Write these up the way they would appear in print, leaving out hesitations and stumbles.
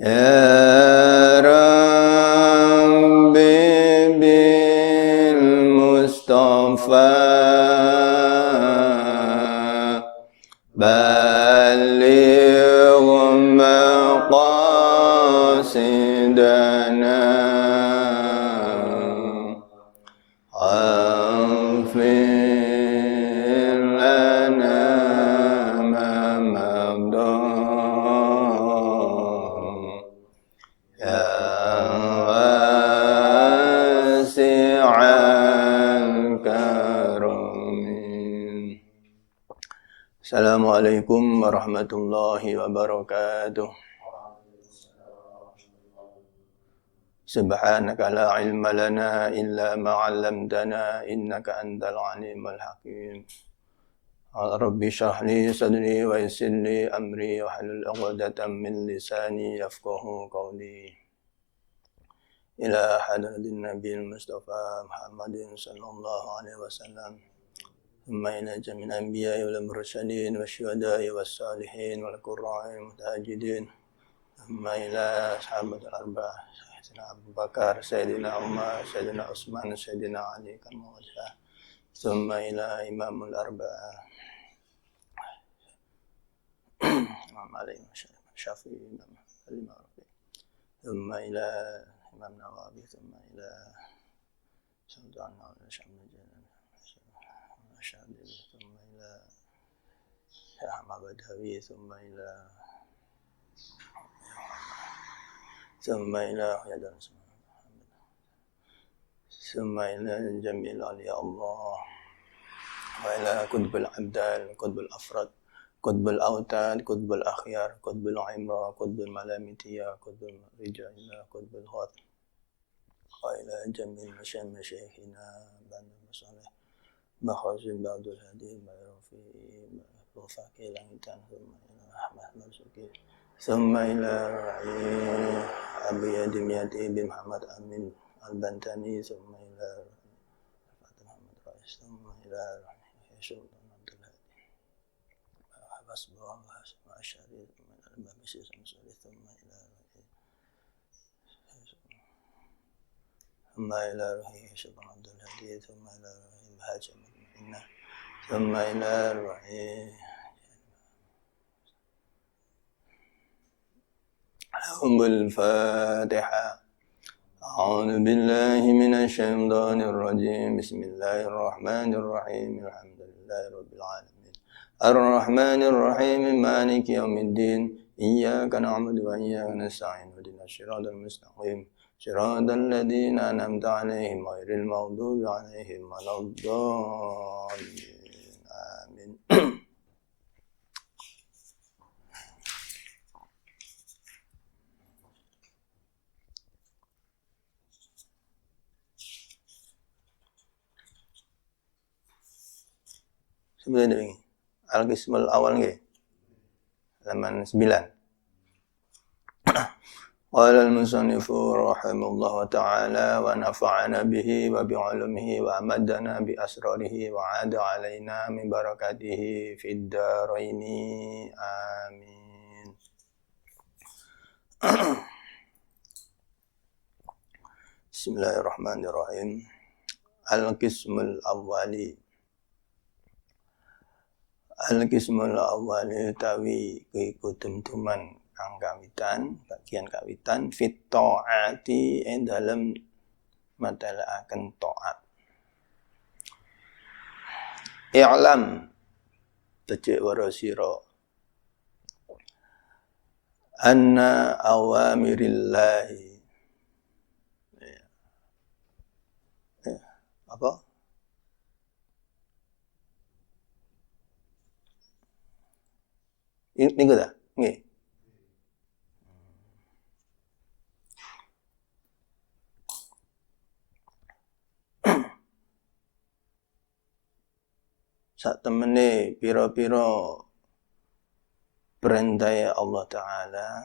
Ya Rabbi bil Mustafa baligh maqasidana aghfir lana ma madha ya wasi'al karam. Assalamualaikum warahmatullahi wabarakatuh. Subhanaka la ilma lana illa ma 'allamtana innaka antal alimul hakim. Rabbi shrah li sadri wa yassir li amri wahlul 'uqdatam min lisani yafqahu qawli. Ila hadratin nabiyil mustafa Muhammadin sallallahu alaihi wasallam. Thumma ila jami'il anbiya'i wal mursalin wasyuhada'i wassalihin wal qurra'il mutajidin. Thumma ila sahabatul arba'ah Sayyidina Abu Bakar, Sayyidina Umar, Sayyidina Utsman, Sayyidina Ali karramallahu wajhah. Thumma ila imamul arba'ah Imam Ali Syafi'i, Imam Al-Rafi. Thumma ila Imam Nawawi, thumma ila Sultan al-Syamil, Syadil, thumma ila Syekh Ahmad Badawi, thumma ila Yadan, thumma ila Jamil Awliya Allah, wa ila Qutbul Abdal, Qutbul Afrad, Qutbul Autad, Qutbul Akhyar, Qutbul Imra, Qutbul Malamitiyah, Qutbul Rijaillah, Qutbul Khat, wa ila Jamil Masyayikhina Bani Masalih, Makhazin Ba'dul Hadi, Ma'rufi, Rufaqi Langitan, thumma ila Ahmad Marzuki, thumma ila Abi Yadimiyati bin Muhammad Amin Al-Bantani, thumma ila Fatih Muhammad Rais, thumma ila Sultan Abdul Hadi Hasbullah wa Asyari, thumma ila Al-Babisi Samsuri, thumma ila Ruhi Sultan Abdul Hadi, thumma ila Ruhi Al-Hajj Al-Minna, thumma ila Ruhi الفاتحة. أعوذ بالله من الشيطان الرجيم. بسم الله الرحمن الرحيم. الحمد لله رب العالمين الرحمن الرحيم مالك يوم الدين إياك نعبد وإياك نستعين اهدنا الصراط المستقيم صراط الذين أنعمت عليهم غير المغضوب عليهم ولا الضالين آمين. Sebenarnya ini Al-Qismul Awal nggih. Halaman 9. Qala al-musannifu rahimahullahu ta'ala wa nafa'ana bihi wa bi'ulumihi wa amadana bi asrarihi wa 'ada 'alaina min barakatihi fid dharaini amin. Bismillahirrahmanirrahim. Al-Qismul Awwali. Al-Qismul Awwali tawi keikutum-tuman kang kawitan, bagian kawitan fit ta'ati ing dalem matalaaken taat. I'lam becik waro sira anna awamirillahi apa? Niku ta? Nggih. Sak temene pira-pira perintah Allah Ta'ala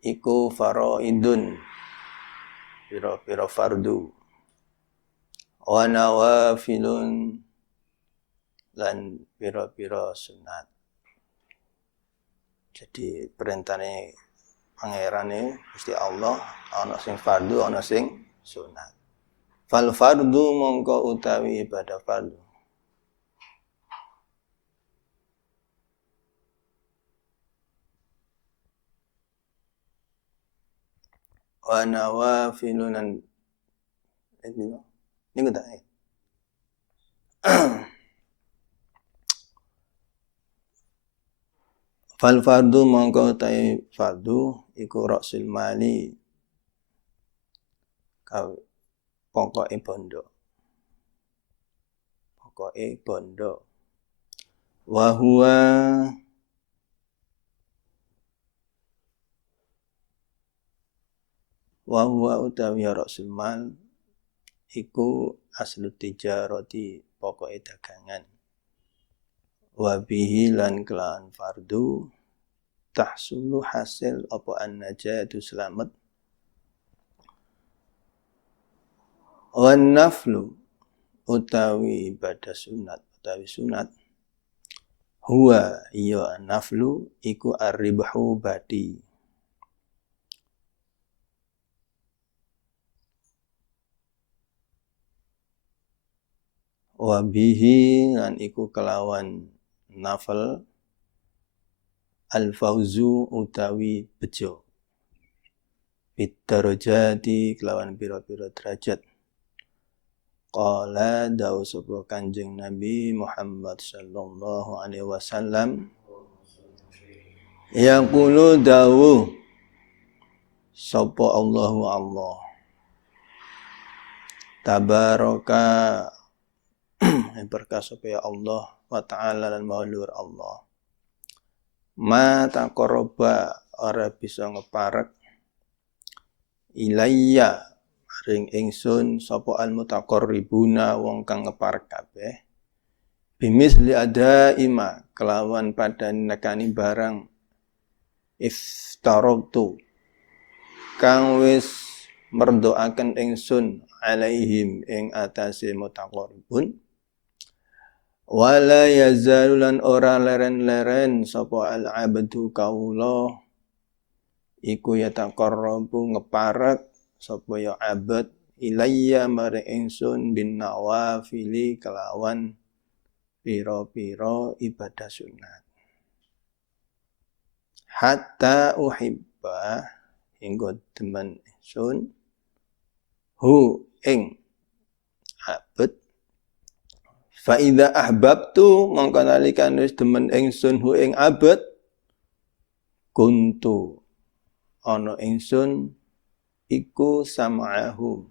iku faraidun, pira-pira fardu, wa nawafilun lan pira-pira sunat. Jadi perintahnya pangerane Gusti Allah, ana sing fardu, ana sing sunat. Fal fardu mongko utawi ibadah fardu. Wa nawafilunan ini tak Fal fardu mongko utawi fardu iku rasul mali pokoke bondo. Pokoke bondo. Wa huwa utawi rasul mal iku aslu tijarati pokoke dagangan. Wa bihi lan kelan fardu tahsulu hasil apa an-najatu selamat. Wan naflu utawi ibadah sunat utawi sunat huwa iya naflu iku ar-ribhu badi. Wa bihi lan iku kelawan nafal al-fauzu utawi bejo bidarajati kelawan pira-pira derajat. Qala dawu sapa Kanjeng Nabi Muhammad sallallahu alaihi wasallam yaqulu dawu sapa Allahu Allah tabaraka berkah sapa ya Allah wa ta'ala lan maulur Allah ma taqarraba ora bisa ngeparek ilayya ring ingsun sapa al mutaqarribuna wong kang ngeparek kabeh bimisli ada ima kelawan padan nekani barang iftaratu kang wis merdoaken ingsun alaihim ing atase mutaqarribun wala yazalulan ora leren-leren sapa al abdu kaula iku yataqarrabu ngeparek sapa ya abad ilayya maring ingsun bin nawafili kelawan pira-pira ibadah sunat hatta uhibba hingga demen ingsun hu ing abad fa idza ahbabtu mongko nalikan wis demen ingsun hu ing abad kuntu ana ingsun iku sam'ahu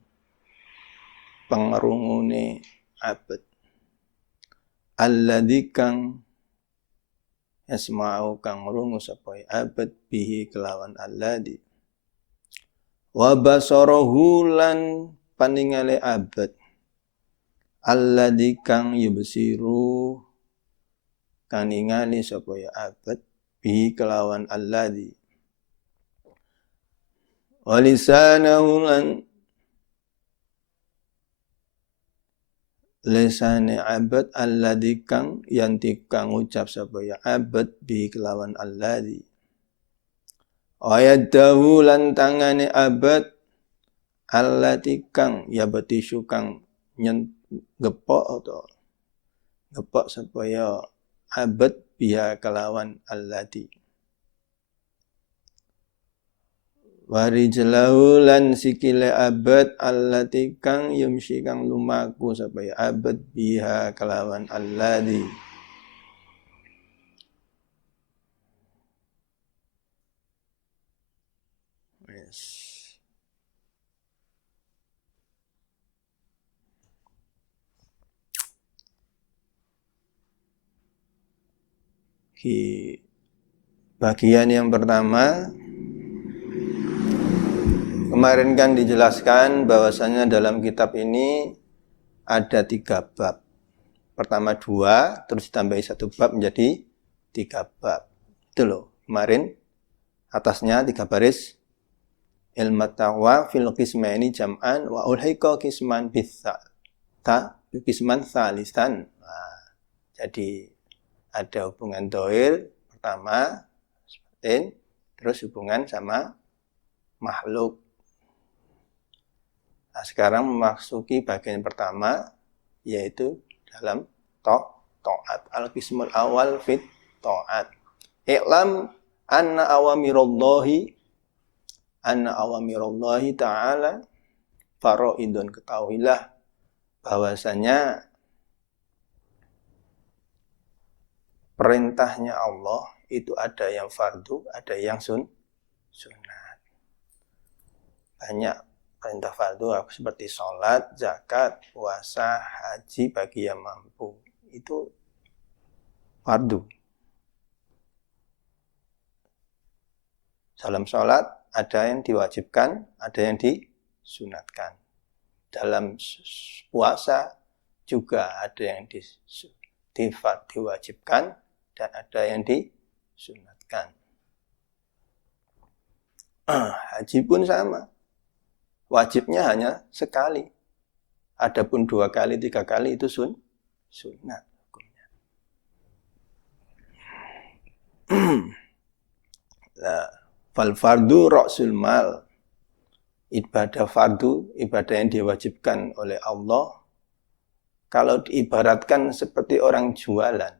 pangrungune abad alladzi kang yasma'u kang rungu sapa abad bihi kelawan alladzi wa basarahu lan paningale abad alladzi kang yubsiru kang ningali sapa abad bihi kelawan alladzi walisanahu lan lesane abad alladzi kang yanti kang ucap sapa ya abad bi kelawan alladzi ayadahu lan tangane abad allati kang yabatisu kang gepok atau gepok sapa ya abad biha kelawan alladzi warijlahu lan sikile abad allati kang yumsi kang lumaku supaya abad biha kelawan alladzi bagian yang pertama kemarin kan dijelaskan bahwasanya dalam kitab ini ada 3 bab. Pertama 2, terus ditambahi 1 bab menjadi 3 bab. Itu loh, kemarin atasnya 3 baris. Ilmu taqwa fil qismaini jam'an wa ulhiqa qisman qisman thalithan. Nah, jadi ada hubungan dohir pertama, terus hubungan sama makhluk. Nah, sekarang memasuki bagian pertama, yaitu dalam ta'at. Al-qismul awal fit ta'at. I'lam anna awamirallahi ta'ala faraidun. Ketahuilah bahwasanya perintahnya Allah itu ada yang fardu, ada yang sunat. Banyak perintah fardu seperti sholat, zakat, puasa, haji bagi yang mampu. Itu fardu. Dalam sholat ada yang diwajibkan, ada yang disunatkan. Dalam puasa juga ada yang diwajibkan dan ada yang disunatkan. Haji pun sama. Wajibnya hanya sekali. Adapun 2 kali, 3 kali itu sunat hukumnya. Fal fardu ra'sul mal. Ibadah fardu, ibadah yang diwajibkan oleh Allah, kalau diibaratkan seperti orang jualan,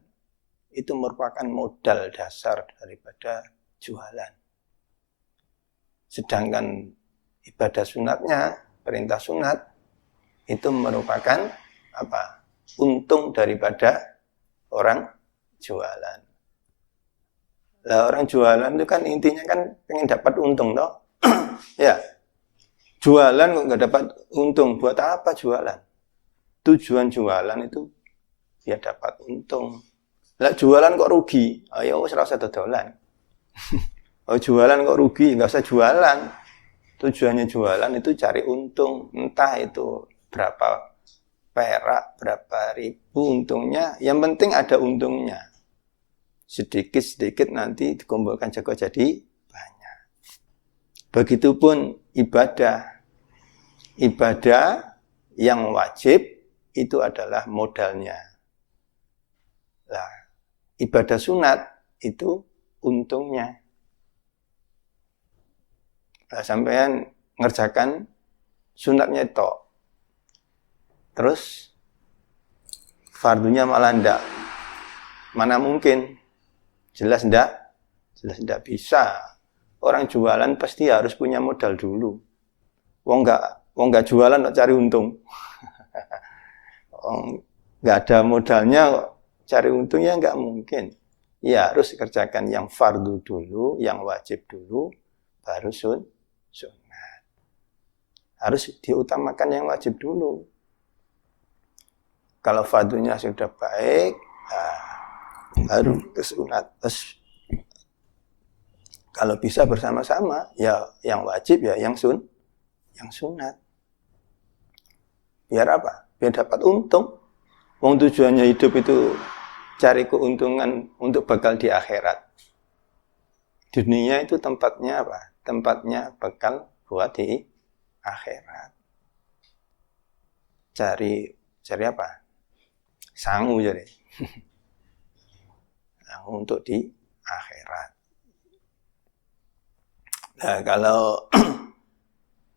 itu merupakan modal dasar daripada jualan. Sedangkan ibadah sunatnya, perintah sunat, itu merupakan untung daripada orang jualan. Lah orang jualan itu kan intinya kan pengen dapat untung toh. Ya. Jualan kok nggak dapat untung, buat apa jualan? Tujuan jualan itu ya dapat untung. Lah jualan kok rugi? Ayo wis ora usah dodolan. Oh jualan kok rugi, nggak usah jualan. Tujuannya jualan itu cari untung, entah itu berapa perak, berapa ribu untungnya, yang penting ada untungnya. Sedikit-sedikit nanti dikumpulkan jago jadi banyak. Begitupun ibadah. Ibadah yang wajib itu adalah modalnya. Nah, ibadah sunat itu untungnya. Nah, sampean ngerjakan sunatnya tok. Terus fardunya malah ndak. Mana mungkin? Jelas ndak bisa. Orang jualan pasti harus punya modal dulu. Wong enggak jualan kok cari untung. Enggak ada modalnya kok cari untungnya enggak mungkin. Ya harus kerjakan yang fardu dulu, yang wajib dulu, baru sunat. Harus diutamakan yang wajib dulu. Kalau fardunya sudah baik, baru ke sunat. Terus kalau bisa bersama-sama, ya yang wajib ya yang sunat. Biar apa? Biar dapat untung. Wong tujuannya hidup itu cari keuntungan untuk bekal di akhirat. Dunia itu tempatnya apa? Tempatnya bekal buat di akhirat. Cari apa? Sangu jadi. Sangu untuk di akhirat. Nah, kalau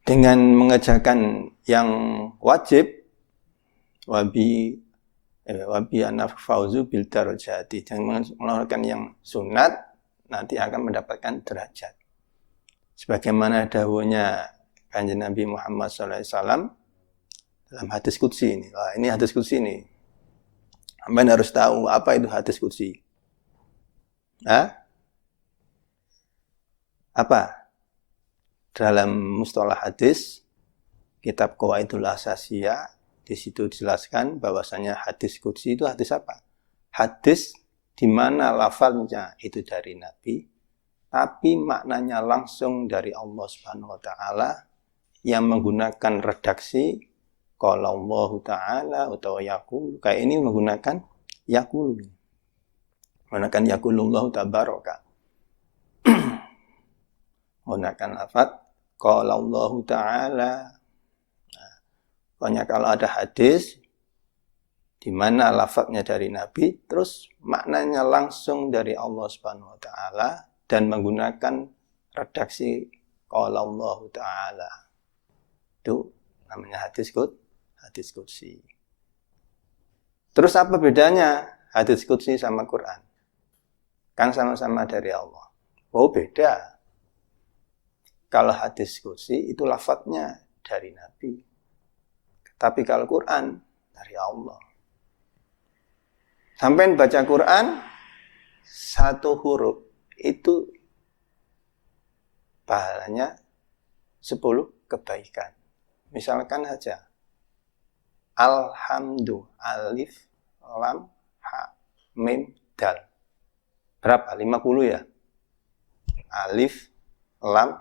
dengan mengerjakan yang wajib, wabi anaf fauzu bil darajati, dengan melakukan yang sunat nanti akan mendapatkan derajat. Sebagaimana dawuhnya Kanjeng Nabi Muhammad SAW dalam hadis qudsi ini. Wah, ini hadis qudsi ini. Anda harus tahu apa itu hadis qudsi. Apa? Dalam mustalah hadis, kitab Qawaidul Asasiyah, di situ dijelaskan bahwasanya hadis qudsi itu hadis apa? Hadis di mana lafaznya itu dari Nabi, tapi maknanya langsung dari Allah Subhanahu wa taala yang menggunakan redaksi qala Allah taala atau yaqul. Kayak ini menggunakan yaqul. Menggunakan yaqulullah tabaraka. Menggunakan lafaz qala Allah taala. Pokoknya kalau ada hadis di mana lafadznya dari Nabi, terus maknanya langsung dari Allah Subhanahu wa taala dan menggunakan redaksi qala Allah Ta'ala. Itu namanya hadis qudsi. Terus apa bedanya hadis qudsi sama Quran? Kan sama-sama dari Allah. Oh, beda. Kalau hadis qudsi itu lafadznya dari Nabi. Tapi kalau Quran dari Allah. Sampai baca Quran, satu huruf itu pahalanya 10 kebaikan. Misalkan aja, alhamdu, alif, lam, ha, mim, dal. Berapa? 50 ya? Alif, lam,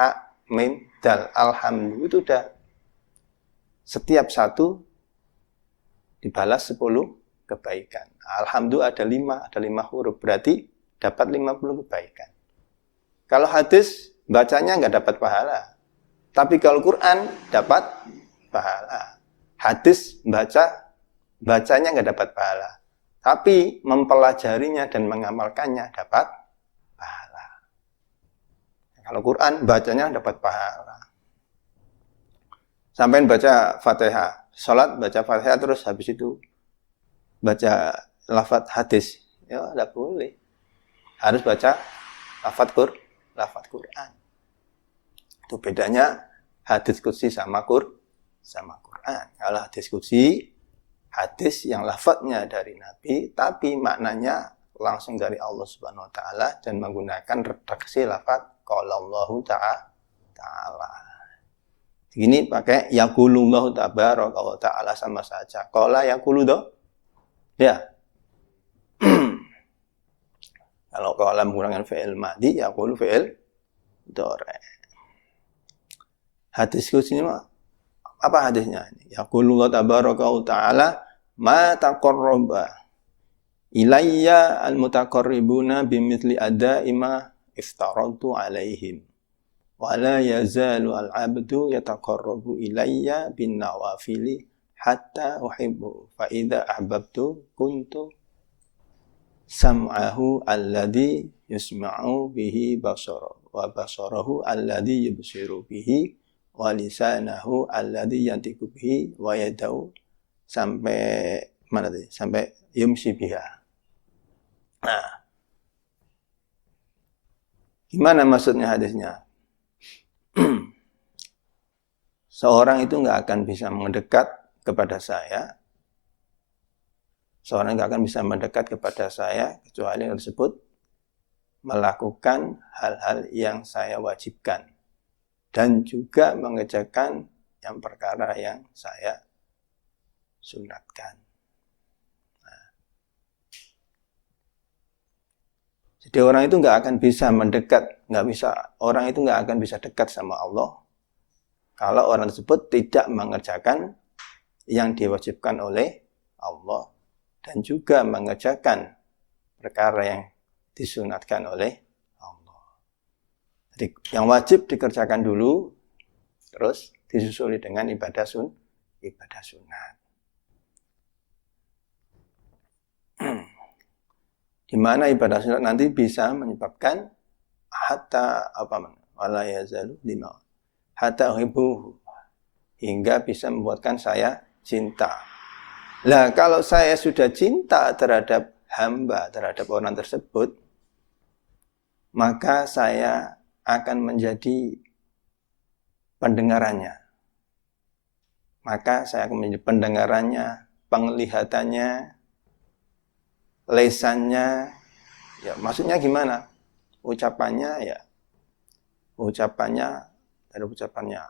ha, mim, dal. Alhamdu itu udah setiap satu dibalas 10 kebaikan. Alhamdulillah ada 5 huruf, berarti dapat 50 kebaikan. Kalau hadis bacanya nggak dapat pahala, tapi kalau Quran dapat pahala. Hadis bacanya nggak dapat pahala, tapi mempelajarinya dan mengamalkannya dapat pahala. Kalau Quran bacanya dapat pahala. Sampai baca Fatihah, sholat baca Fatihah terus habis itu baca lafaz hadis, ya tidak boleh. Harus baca lafaz Quran. Itu bedanya hadis qudsi sama Quran. Kalau hadis qudsi, hadis yang lafaznya dari Nabi, tapi maknanya langsung dari Allah Subhanahu Wa Taala dan menggunakan redaksi lafaz qala Allah Ta'ala. Ini pakai yaqulullahu tabaraka wa ta'ala sama saja. Qala yaqulu do. Ya. Kalau qala menggunakan fi'il madhi, yaqulu fi'il dore. Hadis qudsi ini apa hadisnya ini? Yaqulullahu tabaraka wa ta'ala ma taqarraba ilayya al-mutaqarribuna bimithli ada'i ma iftarantu alaihim. Wala yazalu al-'abdu yataqarrabu ilayya bin nawafili hatta uhibbu fa idza ahbabtu kuntu sam'ahu alladhi yusma'u bihi basarahu wa basarahu alladhi yubsiru bihi wa lisanahu alladhi yantiqu bihi wa yadahu sampai mana tadi? Sampai yumsi biha. Nah, gimana maksudnya hadisnya? Seorang itu nggak akan bisa mendekat kepada saya. Seorang nggak akan bisa mendekat kepada saya kecuali yang tersebut melakukan hal-hal yang saya wajibkan dan juga mengerjakan yang perkara yang saya sunatkan. Nah, jadi orang itu nggak akan bisa mendekat, orang itu nggak akan bisa dekat sama Allah kalau orang tersebut tidak mengerjakan yang diwajibkan oleh Allah dan juga mengerjakan perkara yang disunatkan oleh Allah. Jadi yang wajib dikerjakan dulu, terus disusuli dengan ibadah sunat. Di mana ibadah sunat nanti bisa menyebabkan hatta wala yazalu lima hatta uhibbuhu, hingga bisa membuatkan saya cinta. Lah kalau saya sudah cinta terhadap hamba, terhadap orang tersebut, maka saya akan menjadi pendengarannya. Maka saya akan menjadi pendengarannya, penglihatannya, lesannya. Ya, maksudnya gimana? Ucapannya ada ucapannya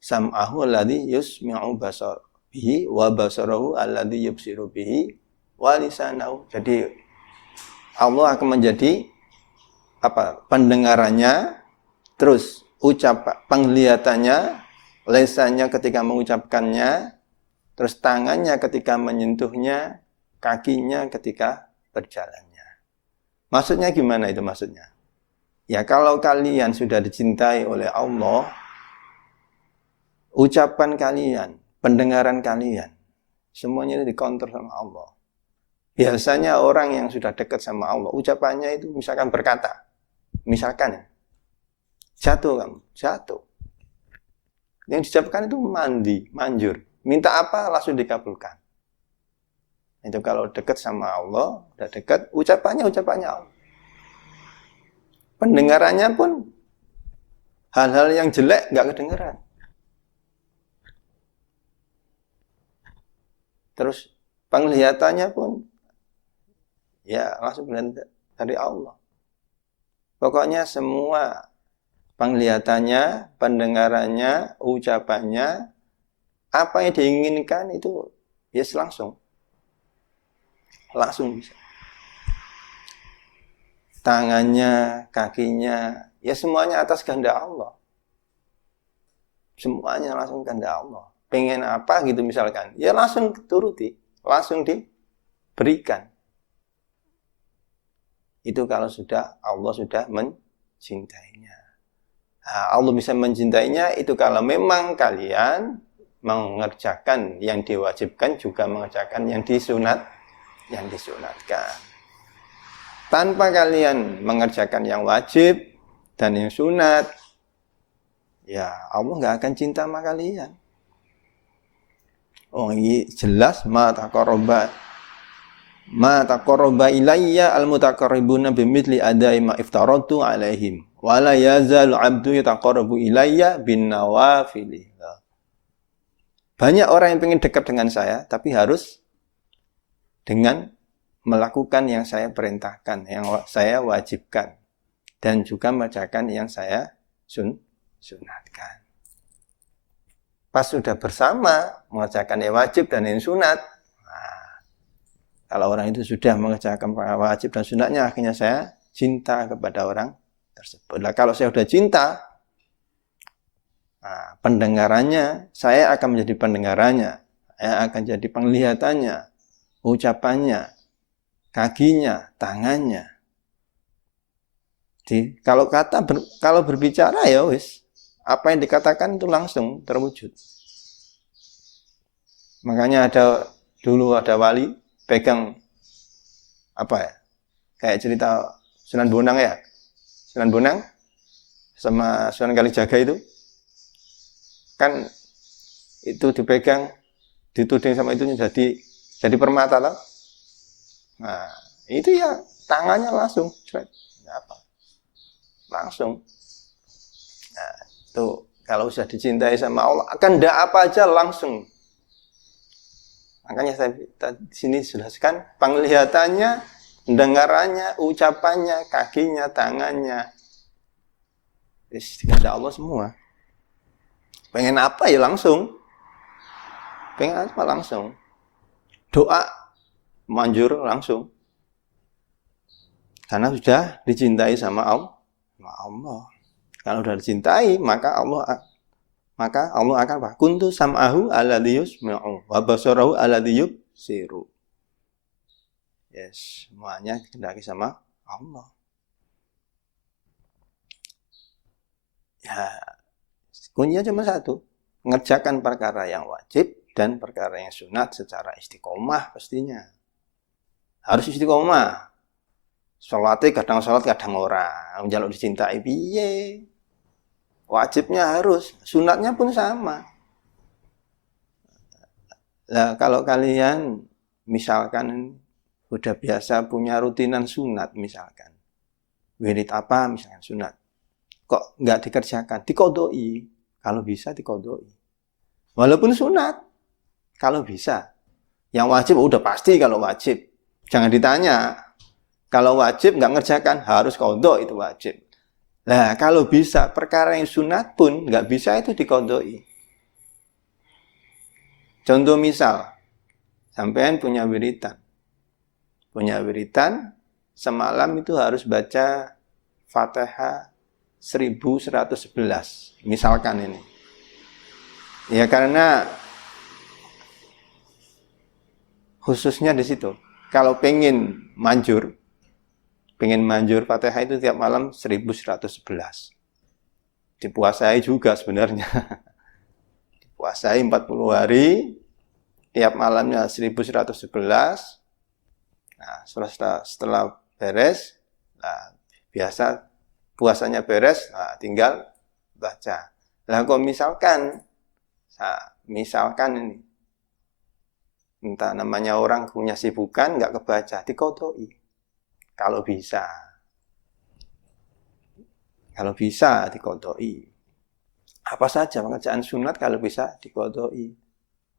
sam'ahu alladhi yusmi'u basar bihi wa basarahu alladhi yubsiru bihi wa lisanahu. Jadi Allah akan menjadi pendengarannya, terus penglihatannya, lesannya ketika mengucapkannya, terus tangannya ketika menyentuhnya, kakinya ketika berjalannya. Maksudnya gimana itu maksudnya? Ya kalau kalian sudah dicintai oleh Allah, ucapan kalian, pendengaran kalian, semuanya itu dikontrol sama Allah. Biasanya orang yang sudah dekat sama Allah, ucapannya itu misalkan berkata, misalkan Jatuh kamu, jatuh. Yang dijawabkan itu manjur. Minta apa langsung dikabulkan. Itu kalau dekat sama Allah, udah dekat, ucapannya Allah. Pendengarannya pun hal-hal yang jelek nggak kedengeran. Terus penglihatannya pun ya langsung dari Allah. Pokoknya semua penglihatannya, pendengarannya, ucapannya, apa yang diinginkan itu yes langsung bisa. Tangannya, kakinya, ya semuanya atas kehendak Allah. Semuanya langsung kehendak Allah. Pengen apa gitu misalkan, ya langsung turuti, langsung diberikan. Itu kalau Allah sudah mencintainya. Nah, Allah bisa mencintainya itu kalau memang kalian mengerjakan yang diwajibkan juga mengerjakan yang disunatkan. Tanpa kalian mengerjakan yang wajib dan yang sunat, ya Allah nggak akan cinta sama kalian. Oh ini jelas ma taqarraba ilayya al-mutaqarribuna bimithli adai ma iftaratu alaihim wa la yazalu 'abdu yataqarrabu ilayya bin nawafil. Banyak orang yang ingin dekat dengan saya tapi harus dengan melakukan yang saya perintahkan, yang saya wajibkan dan juga mengerjakan yang saya sunatkan. Pas sudah bersama mengerjakan yang wajib dan yang sunat. Nah, kalau orang itu sudah mengerjakan wajib dan sunatnya, akhirnya saya cinta kepada orang tersebut. Nah, kalau saya sudah cinta, nah, pendengarannya, saya akan menjadi pendengarannya, saya akan jadi penglihatannya, ucapannya, kakinya, tangannya. Jadi, kalau berbicara ya wis. Apa yang dikatakan itu langsung terwujud. Makanya dulu ada wali pegang apa ya? Kayak cerita Sunan Bonang ya. Sunan Bonang sama Sunan Kalijaga itu kan itu dipegang, dituding sama itu jadi permata lah. Nah, itu ya tangannya langsung langsung. Nah, tuh, kalau sudah dicintai sama Allah, akan tidak apa aja langsung. Makanya saya di sini jelaskan penglihatannya, pendengarannya, ucapannya, kakinya, tangannya. Tidak ada Allah semua. Pengen apa ya langsung. Pengen apa langsung. Doa manjur langsung. Karena sudah dicintai sama Allah. Kalau sudah dicintai, maka Allah akan apa? Kuntu sam'ahu alladhi yusma'u wa basarahu alladhi yubsiru. Yes, semuanya dikendaki sama Allah. Ya, kuncinya cuma satu. Mengerjakan perkara yang wajib dan perkara yang sunat secara istiqomah pastinya. Harus istiqomah. Sholatnya kadang sholat, kadang ora. Njaluk dicintai piye? Wajibnya harus, sunatnya pun sama. Nah, kalau kalian misalkan udah biasa punya rutinan sunat misalkan. Wirid apa misalkan sunat. Kok nggak dikerjakan? Dikodoi. Kalau bisa dikodoi. Walaupun sunat. Kalau bisa. Yang wajib udah pasti kalau wajib. Jangan ditanya. Kalau wajib nggak ngerjakan, harus kodok itu wajib. Nah, kalau bisa perkara yang sunat pun nggak bisa itu dikodoi. Contoh misal, sampean punya wiritan. Semalam itu harus baca Fatihah 1111. Misalkan ini. Ya karena khususnya di situ. Kalau pengen manjur Fatihah itu tiap malam 1111. Dipuasai juga sebenarnya. Dipuasai 40 hari, tiap malamnya 1111. Nah, setelah beres, nah, biasa puasanya beres, tinggal baca. Lah kok misalkan ini, entah namanya orang punya sibukan, nggak kebaca, dikodoi. Kalau bisa dikodoi. Apa saja pengerjaan sunat kalau bisa dikodoi.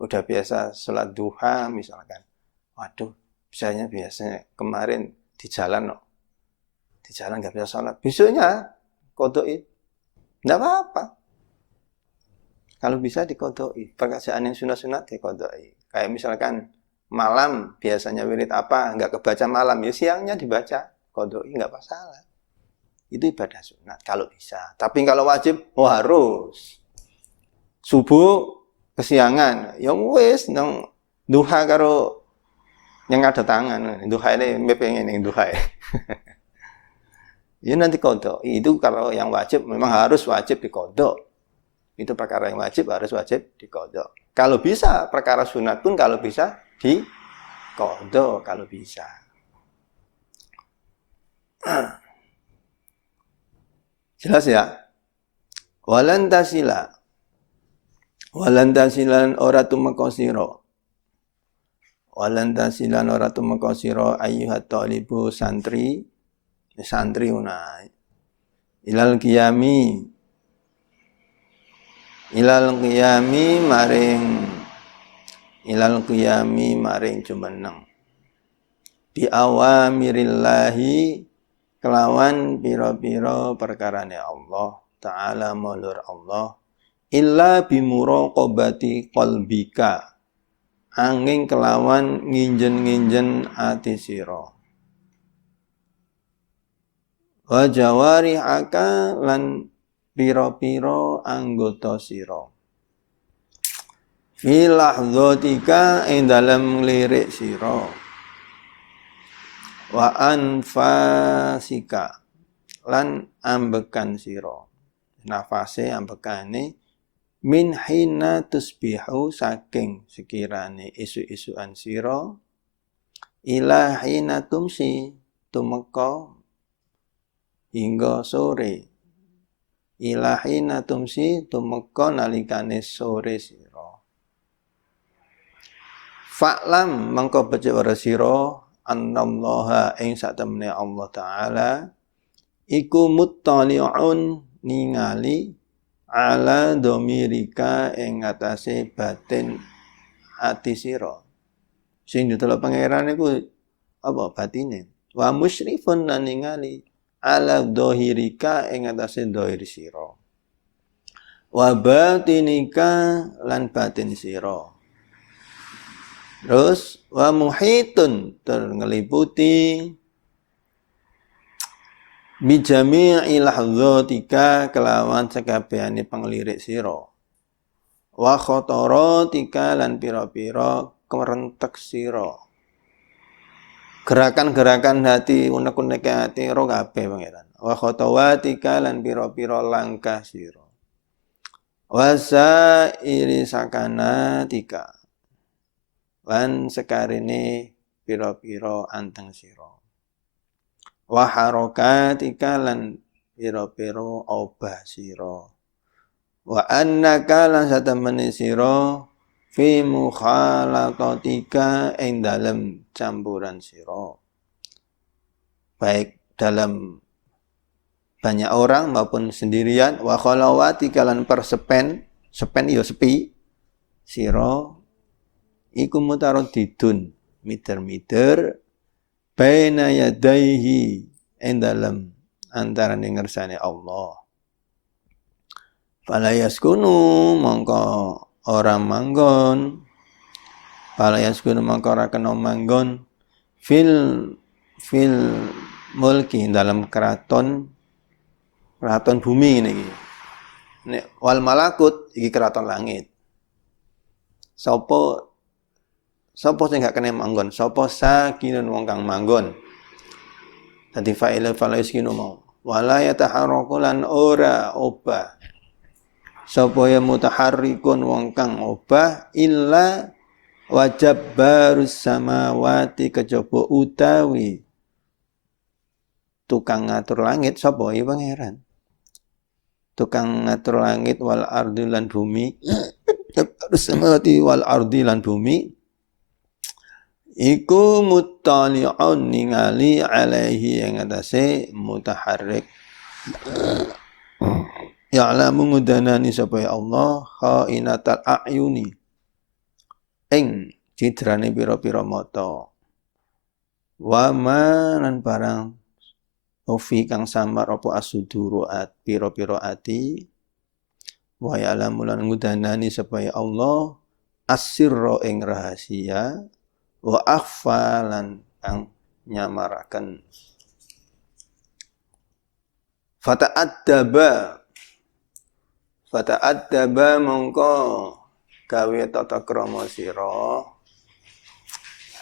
Udah biasa sholat duha misalkan. Waduh, biasanya kemarin di jalan nggak bisa sholat. Besoknya kodoi. Nggak apa-apa. Kalau bisa dikodoi. Pekerjaan yang sunat-sunat dikodoi. Kayak misalkan malam biasanya wirid apa, nggak kebaca malam, ya siangnya dibaca. Kodoi nggak masalah. Itu ibadah sunat kalau bisa. Tapi kalau wajib, harus. Subuh kesiangan, yang wis nang duha karo yang ada tangan. Duha ini pengen yang duha. Ya nanti kodok. Itu kalau yang wajib memang harus wajib dikodok. Itu perkara yang harus wajib dikodok. Kalau bisa perkara sunat pun kalau bisa dikodok kalau bisa. Jelas ya? Walan tasilan ora tumeka sira. Walan tasilan ora tumeka sira ayyuhat talibu santri una. Ilal qiyami maring jumeneng. Bi awamirillahi kelawan pira-pira perkarane Allah Ta'ala mulur Allah illa bimuraqabati qalbika angin kelawan nginjen-nginjen ati sira wa jawarihaka lan pira-pira anggota sira fi lahzatika ing dalem lirik sira wa anfasika lan ambekan sira nafase ambekane min hina tusbihu saking sekirane isu-isuan sira ila hina tumsi tumeka hingga sore ila hina tumsi tumeka nalikane sore sira fa'lam mangko becik sira annallaha ing satemene Allah Ta'ala iku muttali'un ningali ala domirika ing atase batin ati sira sing ditelok pangeran iku apa batine wa musyrifun lan ningali ala dohirika ing atase dohir sira wa batinika lan batin sira. Terus wa muhitun terngeliputi bijami'i lahzatika kelawan sakabehane panglirik sira. Wa khotaratika lan pira-pira kerentek sira. Gerakan-gerakan hati unek-unek hati ro kabeh pangeran. Wa khotawatika lan pira-pira langkah sira. Wa sairi sakanatika lan sekarene pira-pira anteng sira wa harakatika lan pira-pira obah sira wa annaka lan satemene sira fi mukhalatatika ing dalem campuran sira baik dalam banyak orang maupun sendirian wa khalawatika lan persepen ya sepi sira iku mutaraddidun miter-miter baina yadaihi ing dalem antarané ngersane Allah. Fala yaskunu mongko ora manggon. Fala yaskunu mongko ora kena manggon fil mulki dalam keraton bumi niki. Nek wal malakut iki keraton langit. Sapa sing gak kena manggon? Sapa sakinun wong kang manggon. Dadi fa'ila falaискinu mau. Wala yataharraku lan ora obah. Sapa ya mutaharrikun wong kang obah illa wajab barus samawati kejaba utawi tukang ngatur langit sapa ya pangeran. Tukang ngatur langit wal ardi lan bumi. Samawati wal ardi lan bumi. Iku muttali'un ningali alaihi yang atase mutaharrik. Ya'lamu ngudanani sapa ya Allah khainatal a'yuni. Ing cidrane pira-pira mata. Wa ma lan barang ofi kang samar apa asuduru at pira-pira ati. Wa ya'lamu lan ngudanani sapa ya Allah asirra ing rahasia. Wa akhfalan ang nyamaraken. Fata'addaba mongko gawe tata krama sira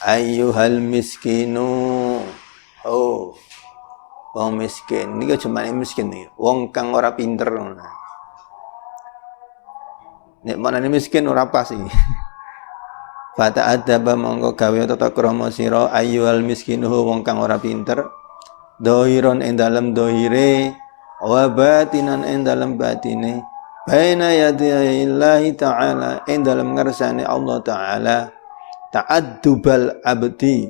ayyuhal miskinu wong miskin niki cuma miskin iki wong kang ora pinter nek manane miskin ora pas iki. Fata'addaba mongko gawe tata krama sira ayyuhal miskinu wong kang ora pinter dohiron ing dalem dohire wa batinan ing dalem batine baina yadillahi ta'ala ing dalem ngarsane Allah taala ta'addubal abdi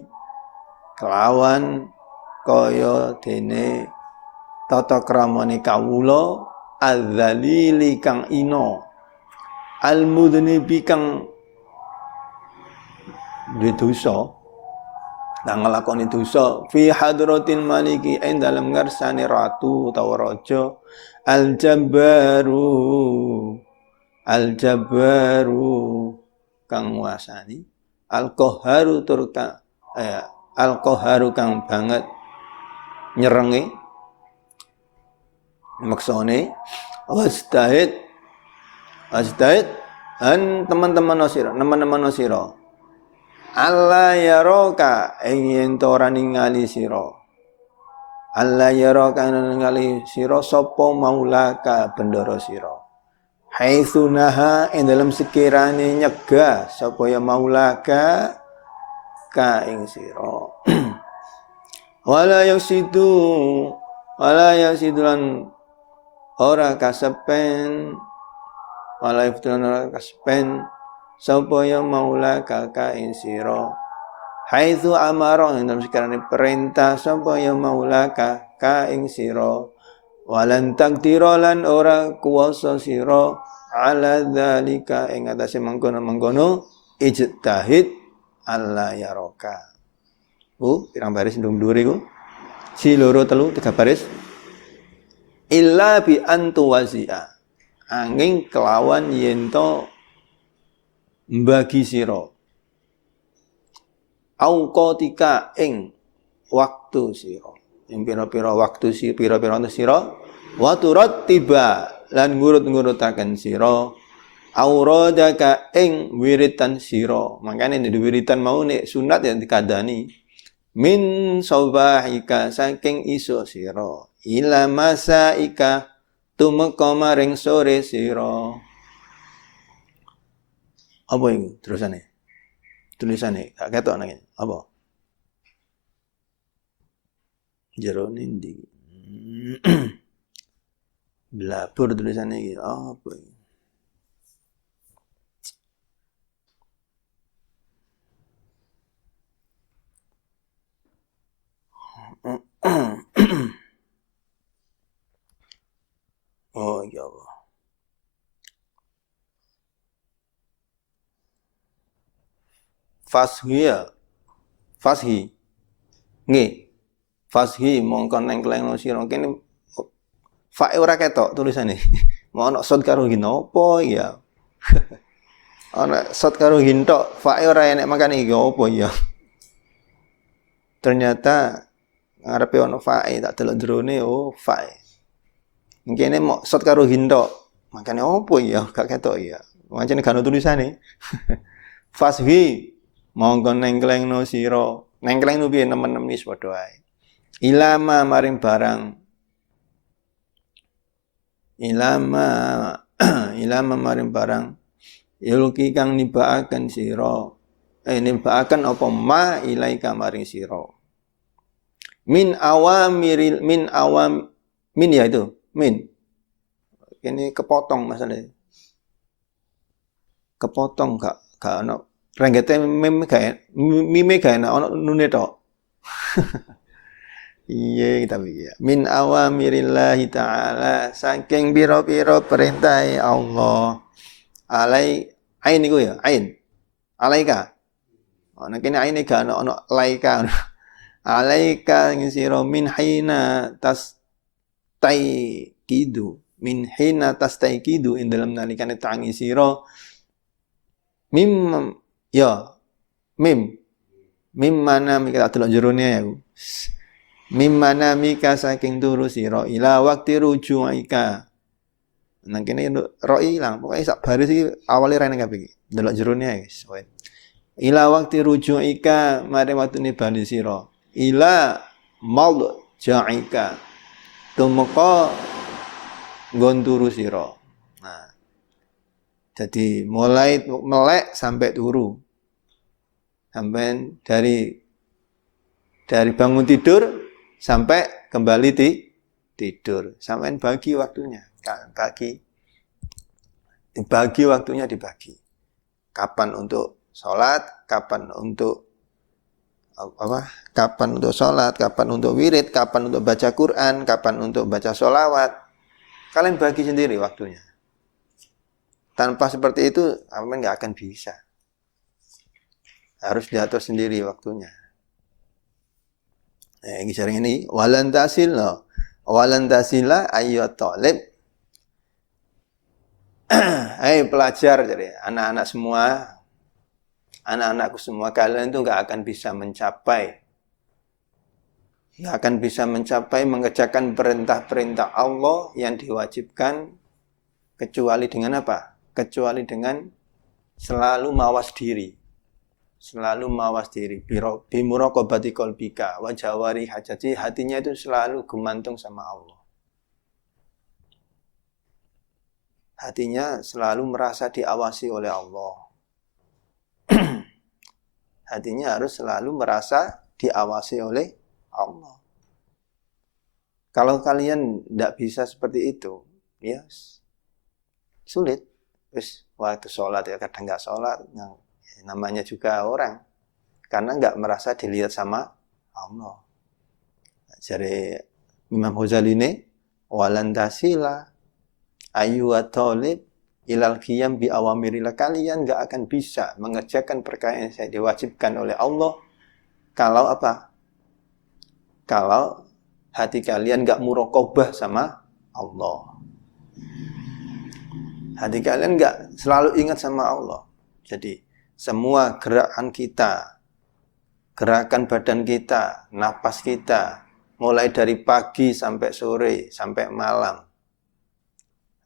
kelawan kaya dene tata kramane kawula adzalili kang ina almudnibi kang duwe dosa nang nglakoni dosa fi hadratil maliki ing dalem ngarsane ratu utawa raja al-jabbaru kang nguasani al-qahharu turka al-qahharu kang banget nyerenge maksane wastahid an teman-teman sira Allah yaraka ing to ora ningali sira. Allah yaraka ningali sira sapa maulaka bendoro sira. Haitsunaha ing dalam sekirane nyegah sapa ya maulaka ka ing sira. Wala yasidulan ora kasepen sapa ya maula ka ing sira haitsu amara ing dalem sekirane perintah sapa ya maula ka ing sira walan taqdira lan ora kuwasa sira ala dzalika ing atase mangkono ijtahid alla yaraka. Pirang baris ndung dhuwur iku si loro telu 3 baris illa bi antu wasi'a angin kelawan yen to mbagi sira auqatika ing waktu sira ing pira-pira waktu pira-pira sira wa turattiba lan ngurut-ngurutaken sira auradaka ing wiritan sira makane nek wiritan mau nek sunat ya dikandani min sabahika saking iso sira ila masaika tumeka maring sore sira. Apa itu tulisannya gak ketok nang apa jero ndi blabur tulisannya iki apa iki oh ya Allah fashi nggih fashi mongko nengklengno sira kene fae ora ketok tulisane mau ana sot karo gini apa ya ana sot karo gini tok fae ora enek makane iki apa ya ternyata ngarepe ana fae tak delok jerone fae kene mau sot karo gini tok makane apa ya gak ketok ya pancen gak ono tulisane fashi mongko nengklengno sira nengklengno piye nemen-nemen wis padha wae ilama maring barang ilama maring barang yulki kang nibaaken sira nibaaken apa ma ilaika maring sira Min ya itu, min. Ini kepotong masalahnya. Kepotong gak ono. Renggete meme gak ono nune tok. Iya kita pikir. Min awamirillahi ta'ala saking pira-pira perintah Allah. Ain iku ya, ain. Alaika. Ana kene aine gak ono laika. Alaika ngisira min hina tastaiqidu. Min hina tastaiqidu ing dalam nalikane tangi sira mim ya mim mana mika delok jerone ya. Mim mana mika saking turu sira ila waqti rujuika. Nang kene ro ilang, pokoke sak baris iki awale rene kabeh iki. Delok jerone ya guys. Ila waqti rujuika mare waktune bali sira. Ila maljaika. Tumeka nggon turu sira. Nah. Jadi mulai melek sampai turu. Sampai dari bangun tidur sampai kembali tidur. Sampai bagi waktunya. Dibagi waktunya dibagi. Kapan untuk sholat, kapan untuk kapan untuk sholat, kapan untuk wirid, kapan untuk baca Quran, kapan untuk baca sholawat. Kalian bagi sendiri waktunya. Tanpa seperti itu, kalian nggak akan bisa. Harus diatur sendiri waktunya. Nah, yang sering ini, walantasila ayyut talib. Hai pelajar, jadi anak-anak semua, anak-anakku semua, kalian itu nggak akan bisa mencapai mengerjakan perintah-perintah Allah yang diwajibkan kecuali dengan apa? Kecuali dengan selalu mawas diri. Selalu mawas diri. Bimuraqabati qalbika wa jawari hajati, hatinya itu selalu gemantung sama Allah. Hatinya selalu merasa diawasi oleh Allah. Hatinya harus selalu merasa diawasi oleh Allah. Kalau kalian tidak bisa seperti itu, ya sulit. Terus waktu sholat ya kadang nggak sholat, namanya juga orang, karena nggak merasa dilihat sama Allah. Jadi Imam Ghazali ini walantasila ayyuhat talib ilal qiyam bi awamirillah, kalian nggak akan bisa mengerjakan perkara yang saya diwajibkan oleh Allah kalau apa? Kalau hati kalian nggak muraqabah sama Allah. Hati kalian nggak selalu ingat sama Allah. Jadi semua gerakan kita, gerakan badan kita, napas kita, mulai dari pagi sampai sore, sampai malam,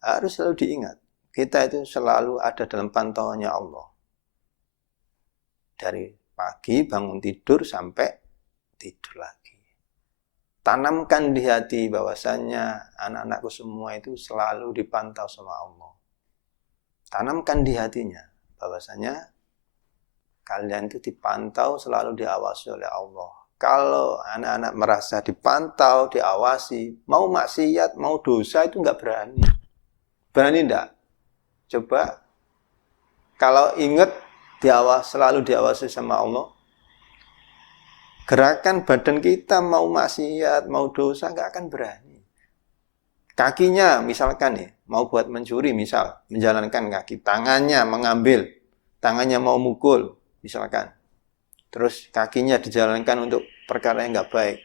harus selalu diingat. Kita itu selalu ada dalam pantauannya Allah. Dari pagi bangun tidur sampai tidur lagi. Tanamkan di hati bahwasannya anak-anakku semua itu selalu dipantau sama Allah. Tanamkan di hatinya bahwasanya kalian itu dipantau, selalu diawasi oleh Allah. Kalau anak-anak merasa dipantau, diawasi, mau maksiat, mau dosa itu nggak berani. Berani enggak? Coba kalau ingat selalu diawasi sama Allah, gerakan badan kita mau maksiat, mau dosa nggak akan berani. Kakinya misalkan nih, mau buat mencuri misal, menjalankan kaki, tangannya mengambil, tangannya mau mukul misalkan. Terus kakinya dijalankan untuk perkara yang nggak baik.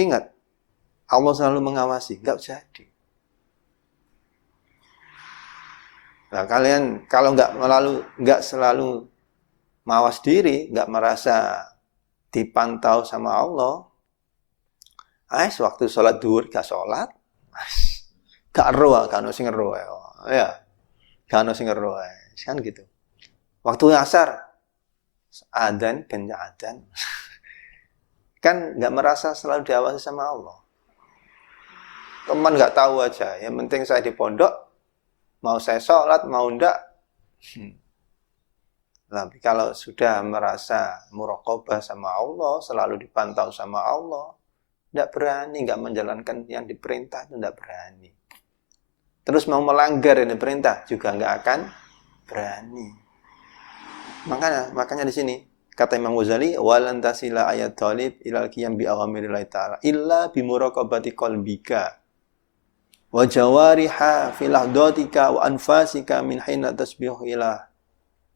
Ingat, Allah selalu mengawasi, nggak jadi. Nah, kalian kalau nggak selalu mawas diri, nggak merasa dipantau sama Allah, waktu sholat duhur gak sholat, gak roh, gak ono sing roh ya, gak ono sing roh kan gitu. Waktu asar, adzan ben adzan, kan nggak merasa selalu diawasi sama Allah. Teman nggak tahu aja, yang penting saya di pondok, mau saya sholat mau enggak, Tapi kalau sudah merasa muraqabah sama Allah, selalu dipantau sama Allah, tidak berani, nggak menjalankan yang diperintah itu tidak berani. Terus mau melanggar yang diperintah juga nggak akan berani. Makanya di sini kata Imam Ghazali, walan tasila ayat talib ilal qiyam bi awamirillahi ta'ala illa bi muraqabati qalbika wa jawariha fil ahdatika wa anfasika min hina tasbihu ilah.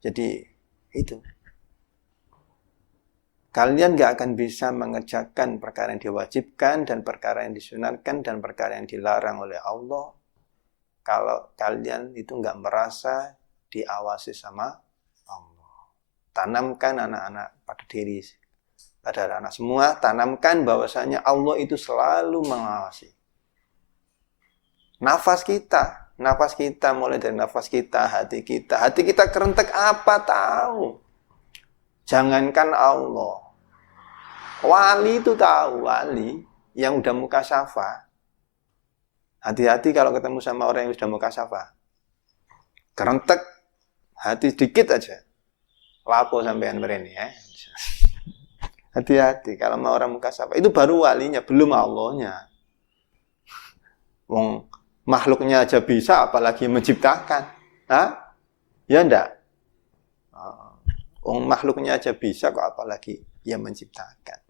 Jadi itu. Kalian gak akan bisa mengerjakan perkara yang diwajibkan dan perkara yang disunatkan dan perkara yang dilarang oleh Allah kalau kalian itu gak merasa diawasi sama Allah. Tanamkan anak-anak pada diri, pada anak semua, tanamkan bahwasanya Allah itu selalu mengawasi. Nafas kita mulai dari nafas kita, hati kita kerentek apa tahu. Jangankan Allah, wali itu tahu, wali yang udah mukasyafah. Hati-hati kalau ketemu sama orang yang sudah mukasyafah. Kerentek, hati dikit aja. Lapo sampean mereni ya. Hati-hati kalau mau orang mukasyafah. Itu baru walinya, belum Allahnya. Wong makhluknya aja bisa, apalagi menciptakan. Hah? Ya enggak? Wong makhluknya aja bisa, kok apalagi yang menciptakan.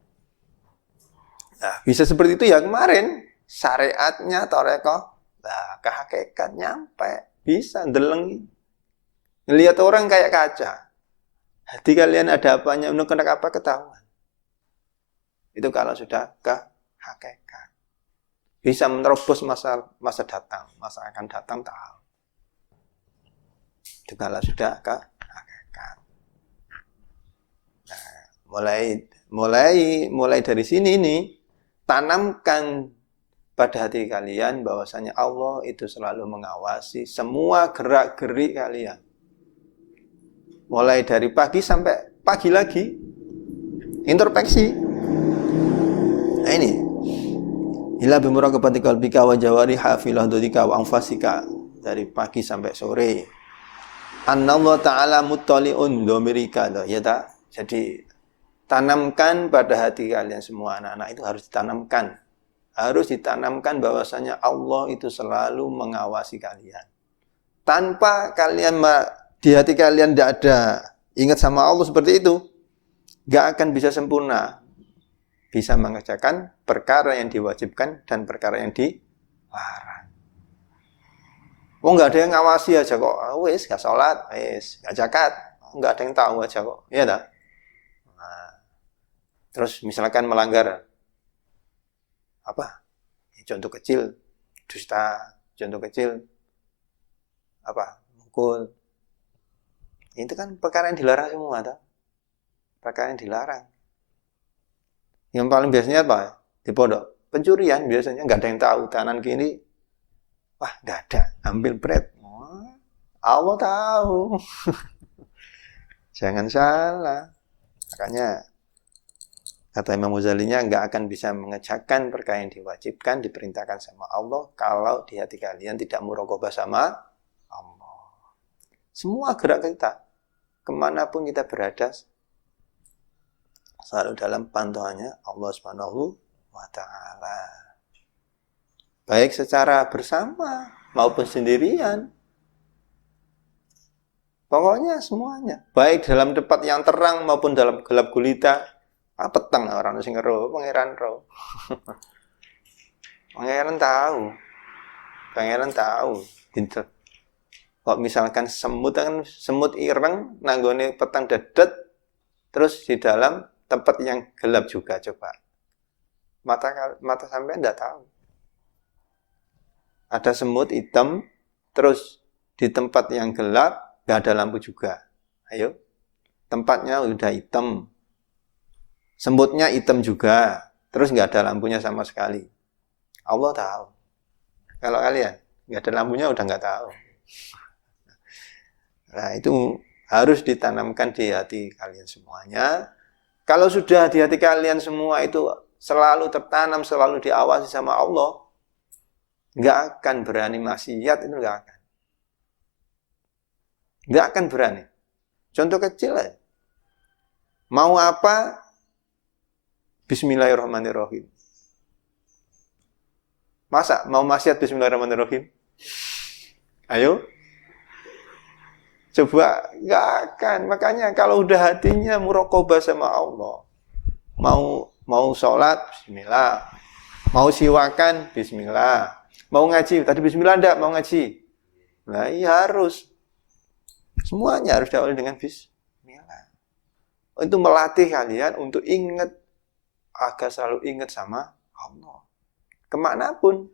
Nah, bisa seperti itu ya kemarin. Syariatnya, toreko, nah, ke hakikat nyampe. Bisa, ndeleng. Ngelihat orang kayak kaca. Hati kalian ada apanya, unek-unek apa ketahuan. Itu kalau sudah ke hakikat. Bisa menerobos masa datang, masa akan datang tahu. Itu kalau sudah ke hakikat. Nah, mulai dari sini nih, tanamkan pada hati kalian bahwasanya Allah itu selalu mengawasi semua gerak-gerik kalian. Mulai dari pagi sampai pagi lagi, introspeksi. Nah ini, ila bimuraqabati qalbika wa jawariha fil hududika wa anfasika, dari pagi sampai sore. Annallahu ta'ala muttali'un domirika, ya tak? Jadi tanamkan pada hati kalian semua, anak-anak itu harus ditanamkan. Harus ditanamkan bahwasanya Allah itu selalu mengawasi kalian. Tanpa kalian di hati kalian tidak ada ingat sama Allah seperti itu, gak akan bisa sempurna. Bisa mengerjakan perkara yang diwajibkan dan perkara yang dilarang. Oh, nggak ada yang ngawasi aja kok. Wis, nggak sholat, wis, nggak zakat, nggak ada yang tahu aja kok. Iya tak? Nah, terus misalkan melanggar apa? Contoh kecil, dusta. Contoh kecil, apa? Mukul. Itu kan perkara yang dilarang semua, tak? Perkara yang dilarang. Yang paling biasanya apa? Di pondok. Pencurian biasanya nggak ada yang tahu. Kanan kiri, wah nggak ada. Ambil bread. Allah tahu. Jangan salah. Makanya kata Imam Ghazalinya, nggak akan bisa mengerjakan perkara yang diwajibkan, diperintahkan sama Allah kalau di hati kalian tidak muraqabah sama Allah. Semua gerak kita, kemanapun kita berada, selalu dalam pantauannya Allah Subhanahu wa ta'ala. Baik secara bersama maupun sendirian. Pokoknya semuanya. Baik dalam tempat yang terang maupun dalam gelap gulita. Petang orang sing ero, pangeran ro. Pangeran tahu. Pangeran tahu. Kok misalkan semut ireng nanggone petang dedet, terus di dalam tempat yang gelap juga, coba. Mata sampean enggak tahu. Ada semut hitam, terus di tempat yang gelap enggak ada lampu juga. Ayo. Tempatnya udah hitam. Semutnya hitam juga, terus enggak ada lampunya sama sekali. Allah tahu. Kalau kalian enggak ada lampunya udah enggak tahu. Nah, itu harus ditanamkan di hati kalian semuanya. Kalau sudah di hati kalian semua itu selalu tertanam, selalu diawasi sama Allah, nggak akan berani maksiat, itu nggak akan. Nggak akan berani. Contoh kecil aja. Mau apa? Bismillahirrahmanirrahim. Masa mau maksiat bismillahirrahmanirrahim? Ayo. Coba, nggak akan. Makanya kalau udah hatinya muraqabah sama Allah, mau sholat, bismillah. Mau siwakan, bismillah. Mau ngaji, tadi bismillah enggak mau ngaji. Nah iya harus. Semuanya harus diawali dengan bismillah. Itu melatih kalian untuk ingat, agar selalu ingat sama Allah. Kemanapun,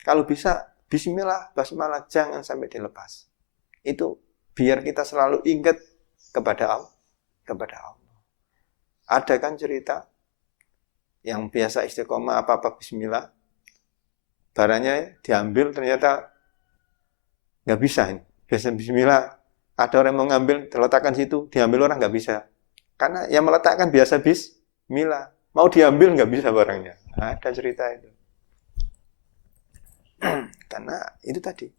kalau bisa, bismillah, basmalah, jangan sampai dilepas. Itu biar kita selalu ingat kepada Allah. Ada kan cerita yang biasa istiqomah apa-apa bismillah, barangnya diambil ternyata nggak bisa ini. Biasa bismillah, ada orang yang mau ngambil, diletakkan situ, diambil orang nggak bisa. Karena yang meletakkan biasa bismillah, mau diambil nggak bisa barangnya. Ada cerita itu. Karena itu tadi,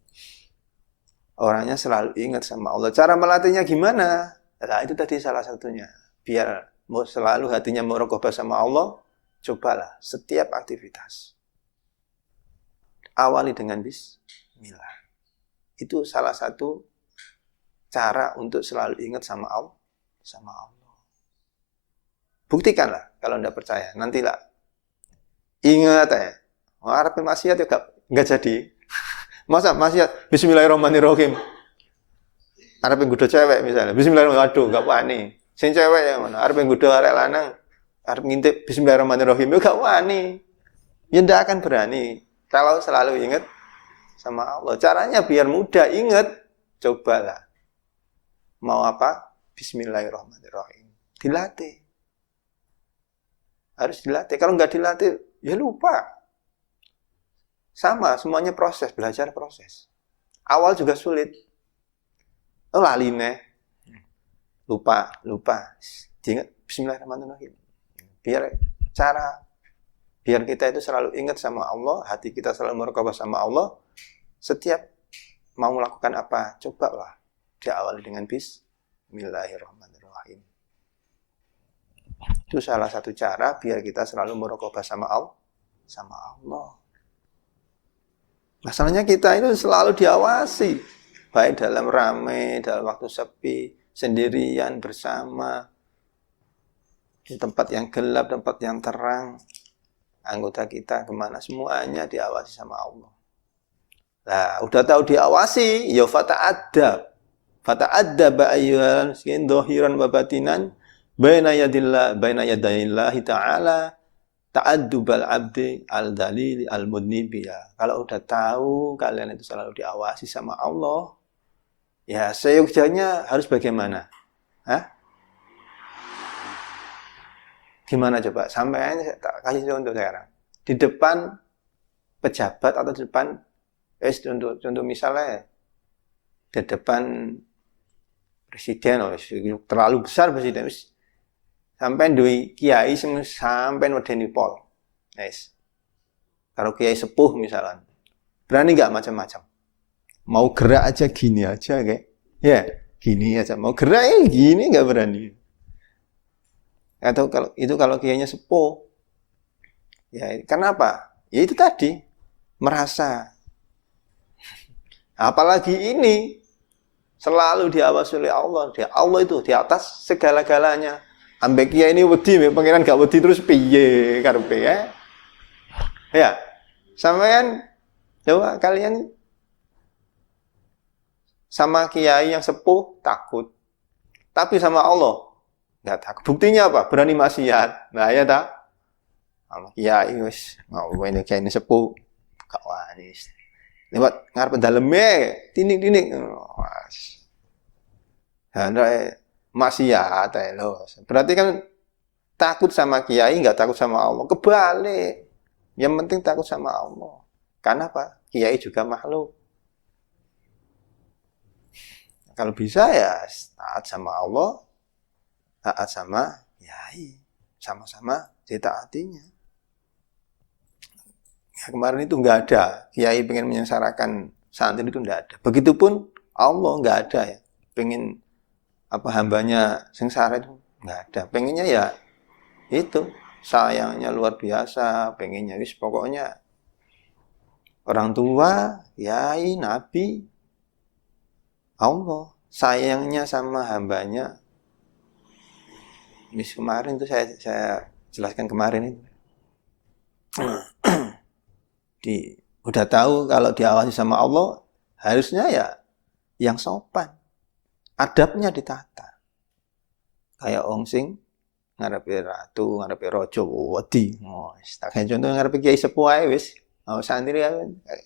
orangnya selalu ingat sama Allah. Cara melatihnya gimana? Nah, itu tadi salah satunya. Biar selalu hatinya muraqabah sama Allah, cobalah setiap aktivitas awali dengan bismillah. Itu salah satu cara untuk selalu ingat sama Allah. Buktikanlah kalau Anda percaya. Nantilah ingat ya. Arep maksiat ya enggak jadi. Masa maksiat bismillahirrahmanirrahim. Arep nggodha cewek misalnya. Bismillahirrahmanirrahim. Aduh, enggak wani. Sing cewek ya mana? Arep nggodha arek lanang. Arep ngintip bismillahirrahmanirrahim. Ya enggak wani. Ya enggak akan berani. Kalau selalu ingat sama Allah. Caranya biar mudah ingat. Cobalah. Mau apa? Bismillahirrahmanirrahim. Dilatih. Harus dilatih. Kalau nggak dilatih, ya lupa. Sama, semuanya proses. Belajar proses. Awal juga sulit. Oh, lali nih. Lupa. Diingat bismillahirrahmanirrahim. Biar kita itu selalu ingat sama Allah, hati kita selalu muraqabah sama Allah. Setiap mau melakukan apa, cobalah diawali dengan bismillahirrahmanirrahim. Itu salah satu cara biar kita selalu muraqabah sama Allah. Masalahnya kita itu selalu diawasi, baik dalam ramai, dalam waktu sepi, sendirian, bersama, di tempat yang gelap, tempat yang terang. Anggota kita kemana, semuanya diawasi sama Allah. Nah, udah tahu diawasi, ya fata'addab ayyuhal miskin dhahiran wa batinan baina yadayillahi ta'ala ta'addubal abdi al-dalil al-mudnibiya. Kalau udah tahu kalian itu selalu diawasi sama Allah, ya seyogyanya harus bagaimana? Gimana coba? Sampai tak kasih contoh sekarang. Di depan pejabat atau di depan contoh misalnya di depan presiden, terlalu besar presiden, sampai dui kiai sampai wedeni pol. Guys. Kalau kiai sepuh misalnya, berani nggak macam-macam? Mau gerak aja gini aja kayak, ya gini aja. Mau gerak gini nggak berani. Atau kalau kiainya sepuh, ya kenapa? Ya itu tadi, merasa. Apalagi ini selalu diawasi oleh Allah. Allah itu di atas segala-galanya. Ambek kiai ini wedi, pangeran gak wedi terus piye karepe ya? Ya, sampean coba kalian sama kiai yang sepuh takut, tapi sama Allah nggak takut. Buktinya apa? Berani maksiat. Nah ya tak? Kiai wis ngawene kiai ini sepuh, gak wani. Lewat ngarep daleme, tinik-tinik. Maksiat lho. Berarti kan takut sama kiai, nggak takut sama Allah. Kebalik. Yang penting takut sama Allah. Karena apa? Kiai juga makhluk. Kalau bisa ya taat sama Allah, taat sama kiai, sama-sama ditaatinya. Ya, kemarin itu nggak ada kiai pengen menyengsarakan santri, itu nggak ada. Begitupun Allah nggak ada ya pengen hambanya sengsara itu nggak ada. Pengennya ya itu, sayangnya luar biasa, pengennya wis pokoknya orang tua, yai, nabi, Allah sayangnya sama hambanya. Mis kemarin itu saya jelaskan kemarin itu. Udah tahu kalau diawasi sama Allah, harusnya ya yang sopan. Adabnya ditata. Kayak wong sing ngarepe ratu, ngarepe raja, wedi. Oh, tak kayak contoh ngarepe kiai sepuh ae wis. Oh, santri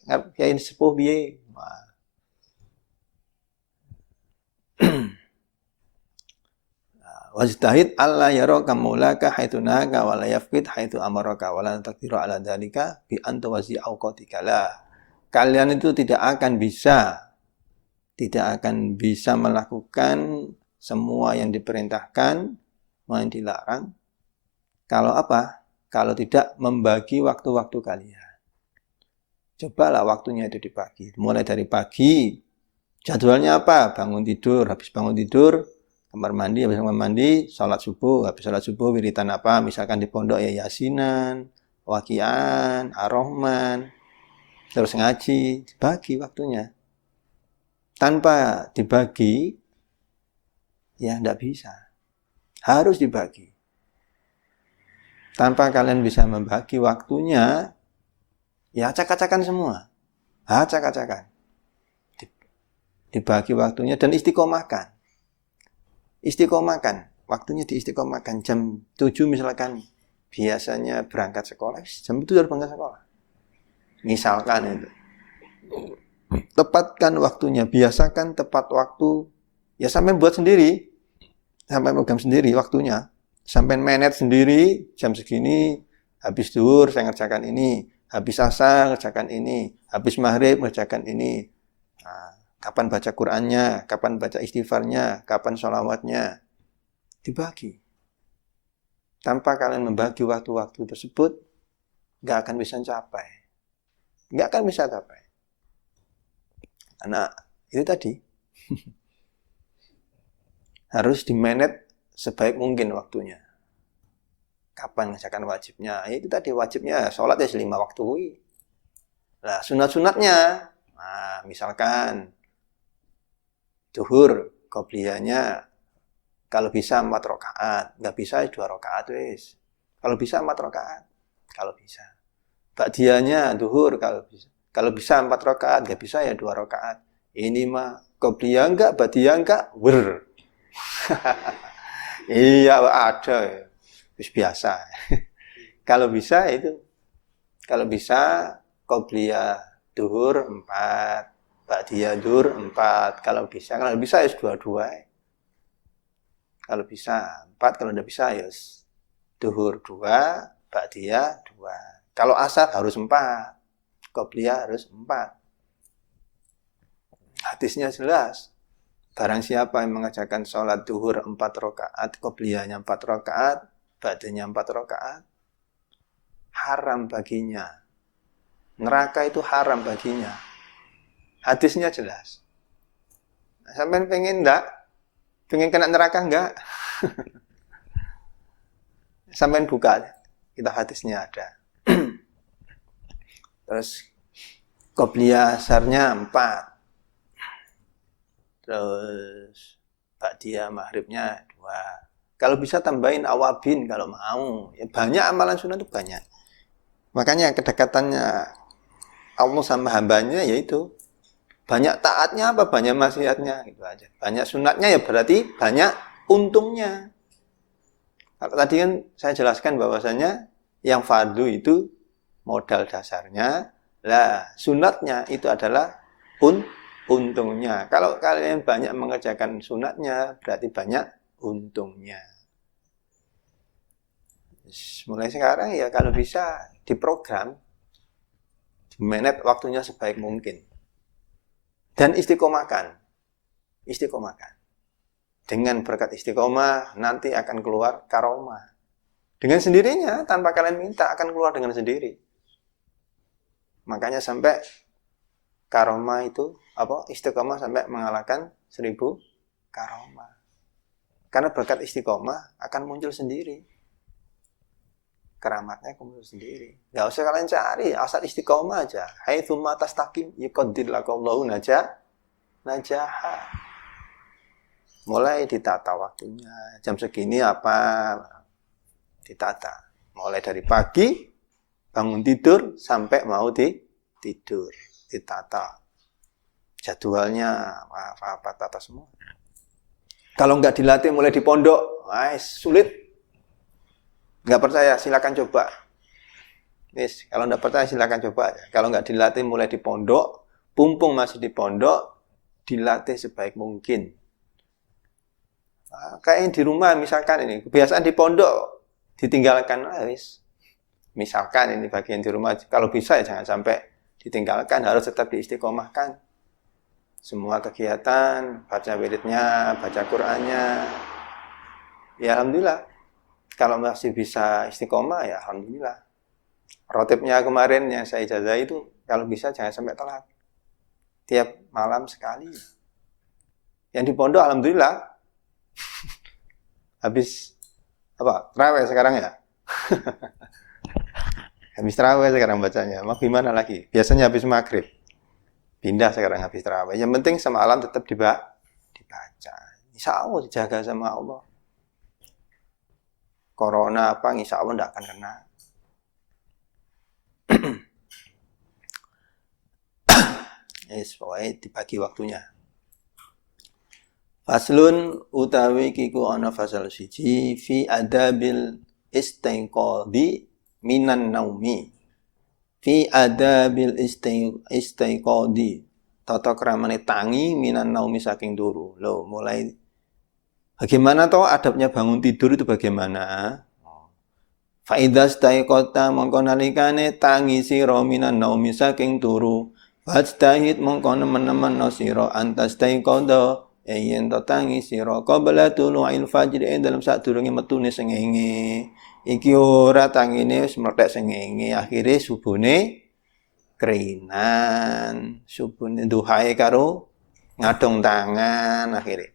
ngarepe kiai sepuh piye? Wajtahid alla yaraka maulaka haitsu naka wa la yafqid haitsu amaraka wa la taqdiru ala dzalika bi anta wasi auqatika la. Kalian itu tidak akan bisa melakukan semua yang diperintahkan maupun dilarang kalau apa? Kalau tidak membagi waktu-waktu kalian. Cobalah waktunya itu dibagi. Mulai dari pagi, jadwalnya apa? Bangun tidur, habis bangun tidur kamar mandi, habis kamar mandi, sholat subuh, habis sholat subuh wiritan apa, misalkan di pondok ya yasinan, waqian, ar-Rahman, terus ngaji, dibagi waktunya. Tanpa dibagi, ya tidak bisa. Harus dibagi. Tanpa kalian bisa membagi waktunya, ya acak-acakan semua. Acak-acakan. Dibagi waktunya dan istiqomahkan. Istiqomahkan, waktunya diistiqomahkan. Jam 7 misalkan biasanya berangkat sekolah, jam 7 harus berangkat sekolah. Misalkan itu. Tepatkan waktunya, biasakan tepat waktu. Ya sampai buat sendiri, sampai program sendiri waktunya. Sampai manage sendiri, jam segini, habis zuhur saya ngerjakan ini, habis asar ngerjakan ini, habis maghrib ngerjakan ini. Kapan baca Qur'annya, kapan baca istighfarnya, kapan sholawatnya. Dibagi. Tanpa kalian membagi waktu-waktu tersebut, nggak akan bisa capai. Nggak akan bisa capai. Karena itu tadi. Harus dimanage sebaik mungkin waktunya. Kapan mengerjakan wajibnya? Itu tadi wajibnya, sholat ya 5 waktu. Nah, sunat-sunatnya. Nah, misalkan zuhur, qobliyahnya kalau bisa 4 rakaat, nggak bisa 2 rakaat wis. Kalau bisa 4 rakaat, kalau bisa. Ba'diyahnya zuhur kalau bisa 4 rakaat, nggak bisa ya 2 rakaat. Ini mah qobliyah enggak, ba'diyah enggak, Iya ada, wis biasa. Kalau bisa itu, kalau bisa qobliyah zuhur 4. Ba'diyah zuhur 4. Kalau bisa ya dua-dua. Kalau bisa 4, kalau tidak bisa ya zuhur 2, ba'diyah 2. Kalau asar harus 4. Qobliyah harus 4. Hadisnya jelas. Barang siapa yang mengerjakan sholat zuhur 4 rakaat, qobliyahnya 4 rakaat, ba'diyahnya 4 rakaat, haram baginya. Neraka itu haram baginya. Hadisnya jelas. Sampai pengen enggak? Pengen kena neraka enggak? Sampai buka. Kita hadisnya ada. Terus qobliyah asarnya 4. Terus ba'diyah maghribnya 2. Kalau bisa tambahin awabin kalau mau. Ya banyak amalan sunnah itu banyak. Makanya kedekatannya Allah sama hambanya yaitu banyak taatnya apa banyak maksiatnya gitu aja. Banyak sunatnya ya berarti banyak untungnya. Kalau tadi kan saya jelaskan bahwasanya yang fardu itu modal dasarnya, lah sunatnya itu adalah untungnya. Kalau kalian banyak mengerjakan sunatnya berarti banyak untungnya. Mulai sekarang ya kalau bisa diprogram, dimanage waktunya sebaik mungkin. Dan istiqomahkan. Dengan berkat istiqomah nanti akan keluar karomah. Dengan sendirinya tanpa kalian minta akan keluar dengan sendiri. Makanya sampai karomah itu istiqomah sampai mengalahkan 1000 karomah. Karena berkat istiqomah akan muncul sendiri. Keramatnya muncul sendiri. Nggak usah kalian cari, asal istiqomah aja. Haitsumma tastaqim yuqaddir lakallahu najaha. Mulai ditata waktunya. Jam segini apa? Ditata. Mulai dari pagi, bangun tidur, sampai mau tidur. Ditata. Jadwalnya, apa tata semua. Kalau nggak dilatih mulai di pondok, sulit. Nggak percaya, silakan coba. Kalau nggak percaya, silakan coba. Kalau nggak dilatih mulai di pondok, pumpung masih di pondok, dilatih sebaik mungkin. Kayak di rumah misalkan ini, kebiasaan di pondok, ditinggalkan. Misalkan ini bagian di rumah, kalau bisa ya jangan sampai ditinggalkan, harus tetap diistiqomahkan. Semua kegiatan, baca wiridnya, baca Qur'annya. Ya alhamdulillah. Kalau masih bisa istiqomah ya alhamdulillah. Rotibnya kemarin yang saya ijazah itu kalau bisa jangan sampai telat. Tiap malam sekali. Yang di pondok alhamdulillah. Habis tarawih sekarang ya. Habis tarawih sekarang bacanya. Mau gimana lagi? Biasanya habis maghrib. Pindah sekarang habis tarawih. Yang penting semalam tetap dibaca. Insya Allah dijaga sama Allah. Corona apa, insya Allah tidak akan kena. Pokoknya dibagi waktunya. Faslun utawi kiku ana fasal siji fi adabil istinqadhi minan naumi. Fi adabil istiqodi tata kramane tangi minan naumi saking turu. Loh, mulai bagaimana toh adabnya bangun tidur itu bagaimana? Fa idza staiqata mongko nalikane tangi sira minan naumi saking turu, fastahid mongko nemen-nemen sira antas staiqada yen to tangi sira qabla tulu'il fajr dalam sadurunge metune srengenge. Iki ora tangine wis mlethek srengenge, akhire subuhne kerinan, subuhne duhae karo ngadong tangan akhire.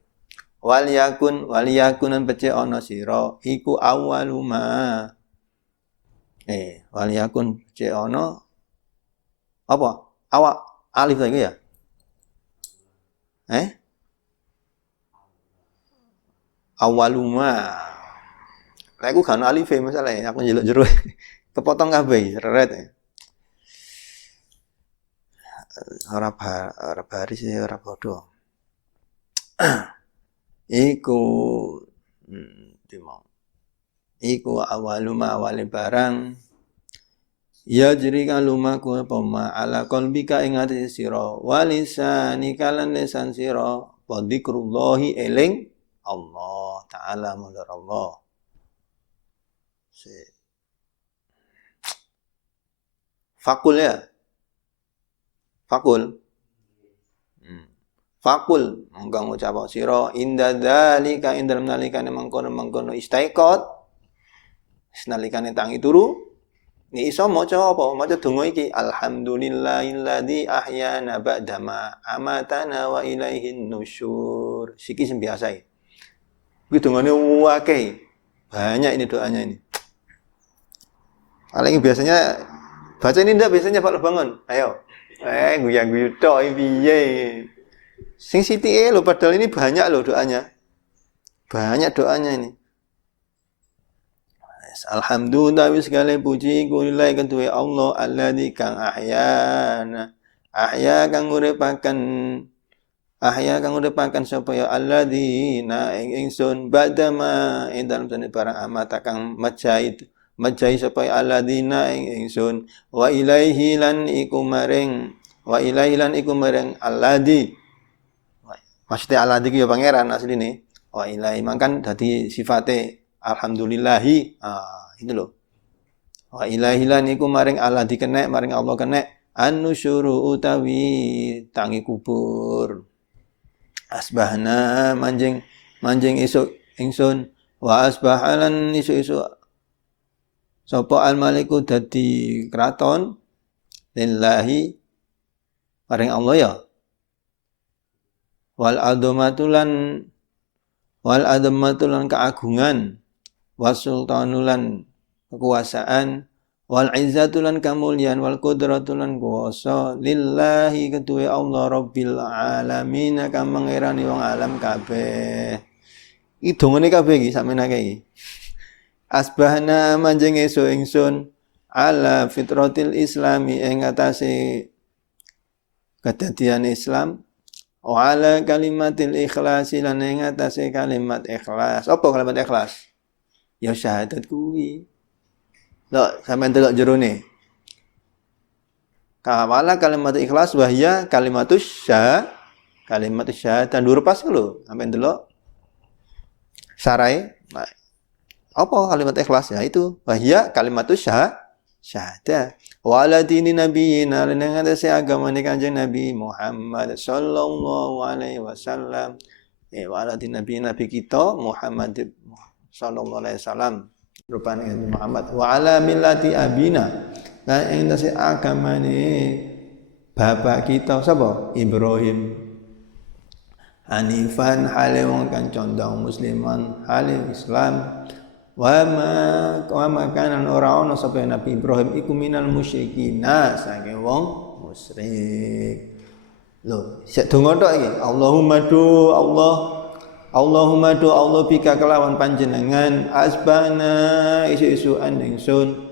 Wal yakunan pece ana sira iku awaluma. Wal yakun pece ana apa? Awak alif lagi ya? Awaluma. Lah aku gak ono alife masalahnya, aku njeluk jero. Kepotong kabeh, seret. Ora baris ya ora padha. Iku awaluma awale barang ya jeri kan lumaku apa ma ala qalbika ing ati sira walisani kalan lisan sira wa dzikrullahi eling Allah taala mudhar Allah. Fakul ya. Fakul mongko ngucap sira inda dzalika indal nalikane mangkono istaiqat nalikane tangi turu ni iso maca apa maca donga iki alhamdulillahilladzi ahyana ba'dama amatana wa ilaihin nusyur siki sing biasa iki kuwi dongane akeh banyak ini doanya ini paling biasanya baca ini ndak biasanya Pak bangun ayo guyang-guyu tok piye sing sithike lho padahal ini banyak loh doanya. Banyak doanya ini. Alhamdulillah segala puji kulillah kedua Allah alladzi kang ahyana. Ahya kang uripaken sapa ya alladzina ingsun badama ing dalem sane barang amata kang majai sapa ya alladzina ingsun wa ilaihi lan iku maring alladzi maksudnya alladzi ku ya pangeran asline wa ilaihi mangkan dadi sifate alhamdulillahi itu loh wa ilaihi lan iku maring alladzi kenek maring Allah kenek anusyuru utawi tangi kubur asbahna manjing isuk ingsun wa asbahalan isuk sapa al maliku dadi kraton lillahi maring Allah ya wal adomatulan wal adamatu lan keagungan, wasultanu lan kekuasaan, wal izzatu lan kamulyan, wal qudratu lan kuwasa lillahi ketuwe Allah rabbil alamin kang mangirani wong alam kabeh. Iki dongane kabeh iki sakmenake iki. Asbahna manjing esuk ingsun ala fitratil islami ing atase kedadian Islam, wa ala kalimatil ikhlas lan ing atase kalimat ikhlas. Apa kalimat ikhlas? Ya syahadat kuwi. Lho, sampeyan delok jerone. Kawala kalimat ikhlas wahya kalimatus syahadat dhuwur pas lho. Sampeyan delok sarai. Nah, apa kalimat ikhlas? Ya itu wahya kalimatus syahadat. Wa ala dini nabiyina lan ing atase agamane Kanjeng Nabi Muhammad sallallahu alaihi wasallam. Wa ala dini nabi kita Muhammad sallallahu alaihi wasallam. Rupane Muhammad wa ala millati abina lan ing atase agamane bapak kita sapa? Ibrahim. Hanifan hale wong kang condong musliman hale Islam. Wa ma kana ora ana sapa Nabi Ibrahim iku minal musyrikina saking wong musyrik. Lho, sik donga tok iki. Allahumma do Allah bika kelawan panjenengan asbana isu-isuan ingsun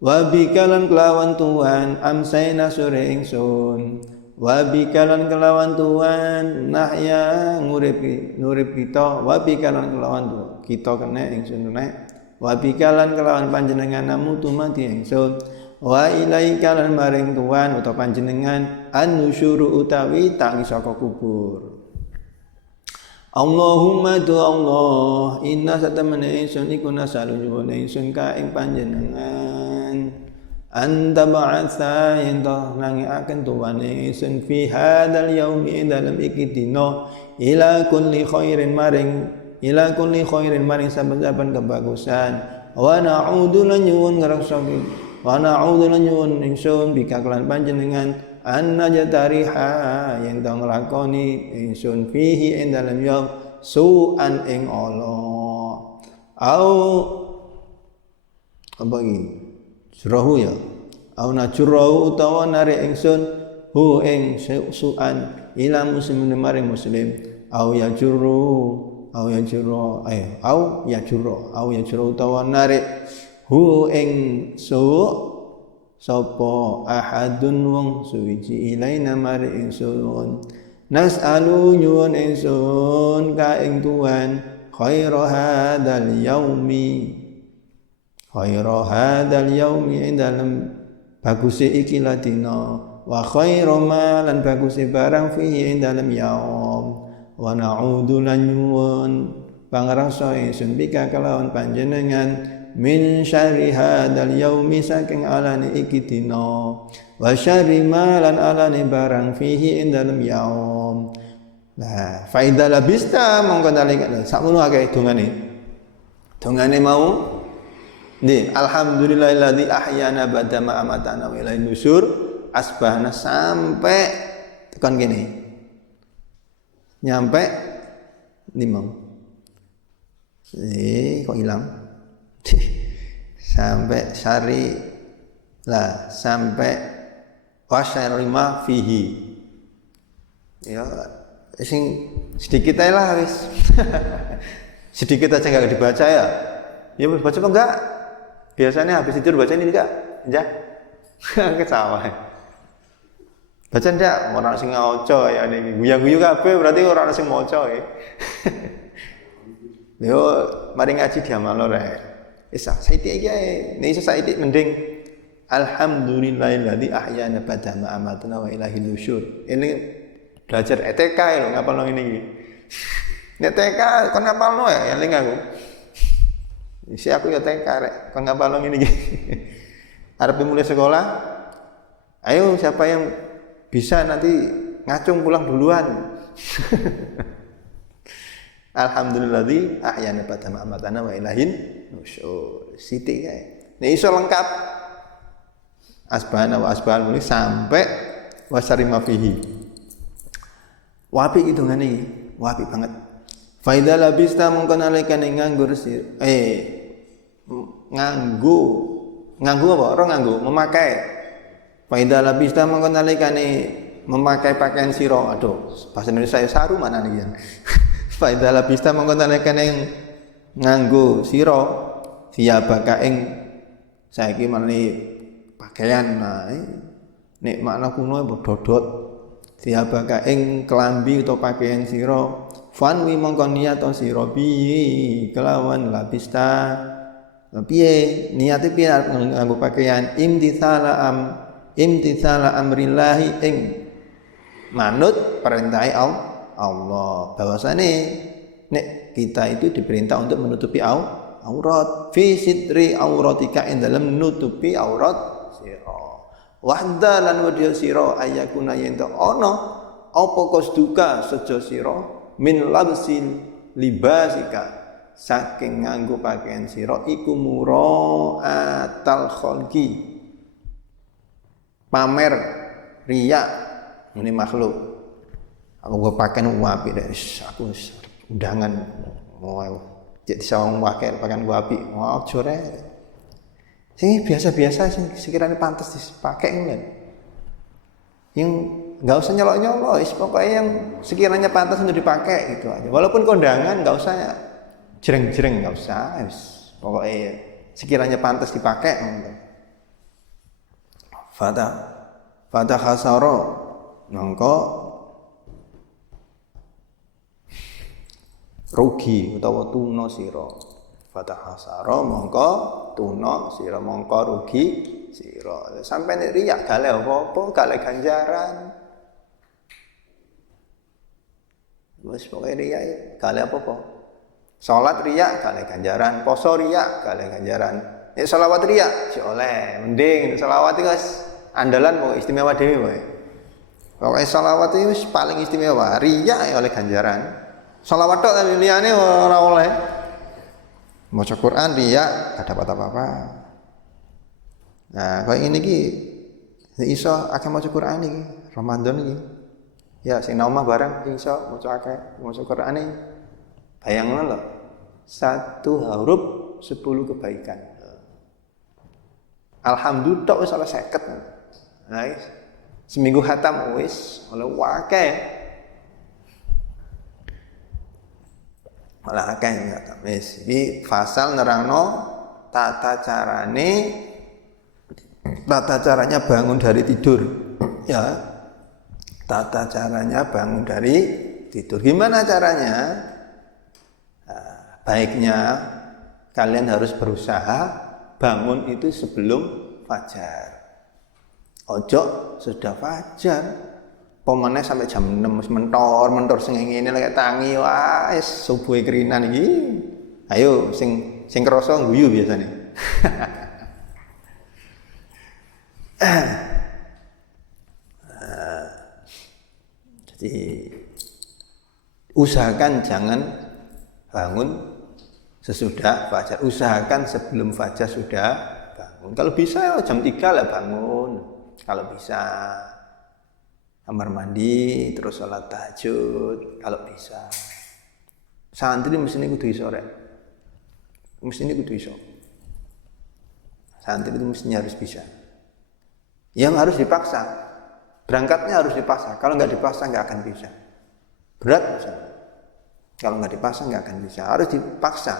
wa bika lan kelawan Tuhan amsaina sore ingsun wa bika lan kelawan Tuhan nahya ngurip kita wa bika lan kelawan kita kene ingsun nek wa bika lan kelawan panjenengan namutu mati ingsun wa ilaika lan maring Tuhan utawa panjenengan an-nusyuru utawi tangi saka kubur. Allahumma do Allah inna satamana ingsun iku nasalu nyuwun ingsun ka ing panjenengan anta ba'atsa yen to nangiaken tuwane ingsun fi hadzal yaumi dalam iki dina ila kulli khairin maring saben-saben kebagusan wa na'udzu lan nyuwun ngreksa wa na'udzu lan nyuwun ingsun bika kelan panjenengan anna jatariha yang tong lakoni ingsun fihi ing dalem yaum su'an ing Allah au apa iki jurahu ya au najurahu utawa narik ingsun hu ing su'an ila muslimin maring muslim au yajuru utawa narik hu ing su' sapa ahadun wong suwiji ilaina mari ingsun nas'alu nyuwun ingsun ka ing Tuhan khaira hadzal yaumi ing dalem baguse iki ladina wa khaira ma lan baguse barang fihi ing dalem yaum wa na'udzu lan nyuwun pangrasa ingsun bika kelawan panjenengan min syarri hadzal yaumi saking alane iki dina wa syarri ma lan alane barang fihi ing dalem yaum. Nah, fa idza labista mongko nalika sakmono akeh dongane mau nggih alhamdulillahilladzi ahyana ba'da ma amatana wa ilaihin nusyur asbahna sampai tekan kene nyampe 5 kok hilang sampai syari lah sampai wasyarima fihi ya sing sedikit aja lah wis sedikit aja nggak dibaca ya baca apa enggak biasanya habis tidur baca ini enggak ketawa baca ndak orang sing ngoco ya ini guyu-guyu kabeh berarti orang sing moco ya yo mari ngaji diamal rek isa saiki iki ae nek iso saiki mending alhamdulillahilladzi ahyana ba'da ma amatna wa ilaihin nusyur. Ini belajar ETK lho ngapalno ngene iki. Nek TK kon ngapalno ya eling aku. Isi aku ya TK rek kon ngapalno ngene iki. Arep mulai sekolah. Ayo siapa yang bisa nanti ngacung pulang duluan. Alhamdulilladzi ahyana ba'da ma amatna wa ilaihin nusyur. Sithik kae. Nek iso lengkap asbahana wa asbahal mulih sampai wasarima fihi. Wapi hitungane iki, wapi banget. Fa idza labista mongko nalikane nganggur nganggo apa? Ora nganggo, memakai. Fa idza labista mongko nalikane memakai pakaian sira. Aduh, bahasa Indonesia saru mana nih ya. Fa idza labista mongko nalikane nganggo sira siyabaka ing saiki meneh pakaian. Nah, nek makna kuno dodot siyabaka ing kelambi utawa pakaian sira. Fanwi mongko niat sira piye kelawan labista piye niate piye nganggo pakaian imtithala amrillahi ing manut perintah Allah. Bahwasane nek kita itu diperintah untuk menutupi aurat fi sitri auratika ing dalam nutupi aurat sira. Wahda lan wedya sira ayakuna yen ana apa kosduka sejo sira min labsil libasika saking nganggo pakaian sira iku mura'atal khalqi pamer riya ini makhluk. Aku nggo pakaian apik dek aku undangan mau cek disawang pakai pakaian gua apik mau jore sing biasa-biasa sing sekiranya pantas dipakai ngene yang nggak usah nyolok-nyolok, pokoknya yang sekiranya pantas untuk dipakai itu aja. Walaupun kondangan nggak usah jereng-jereng, nggak usah, pokoknya sekiranya pantas dipakai. Fata khasaro, mongko rugi utawa tuno siro. Fata khasaro, mongko tuno siro, mongko rugi siro. Sampai nek riak gale apa-apa, gale ganjaran. Wes pokoke riya gale apa-apa. Salat riya gale ganjaran, poso riya gale ganjaran. Nek selawat riya si oleh, mending selawat iki wis andalan pokoke istimewa dhewe pokoke. Pokoke selawat iki wis paling istimewa, riya oleh ganjaran. Selawat tok tapi liyane ora oleh. Maca Quran riya gak dapat apa-apa. Nah, kaya ngene iki iso akeh maca Quran iki, Ramadan iki. Ya sing nang omah bareng iso maca akeh maca Qur'ane. Bayangno lho. Satu huruf 10 kebaikan. Alhamdulillah tok wis oleh 50. Nah, seminggu khatam wis oleh akeh. Malah akeh khatam wis. Iki fasal nerangno tata caranya bangun dari tidur. Ya. Tata caranya bangun dari tidur. Gimana caranya? Nah, baiknya kalian harus berusaha bangun itu sebelum fajar. Ojo sudah fajar. Pomane sampai jam 6 mentor sing ngene lek tangi wah wis subuhe kerinan iki. Ayo sing krasa guyu biasane. Jadi usahakan jangan bangun sesudah fajar. Usahakan sebelum fajar sudah bangun. Kalau bisa jam 3 lah bangun. Kalau bisa kamar mandi terus sholat tahajud kalau bisa. Santri mesti kudu iso rek. Mesti kudu iso. Santri itu mestinya harus bisa. Yang harus dipaksa. Berangkatnya harus dipaksa. Kalau nggak dipaksa nggak akan bisa. Berat misalnya. Kalau nggak dipaksa nggak akan bisa. Harus dipaksa.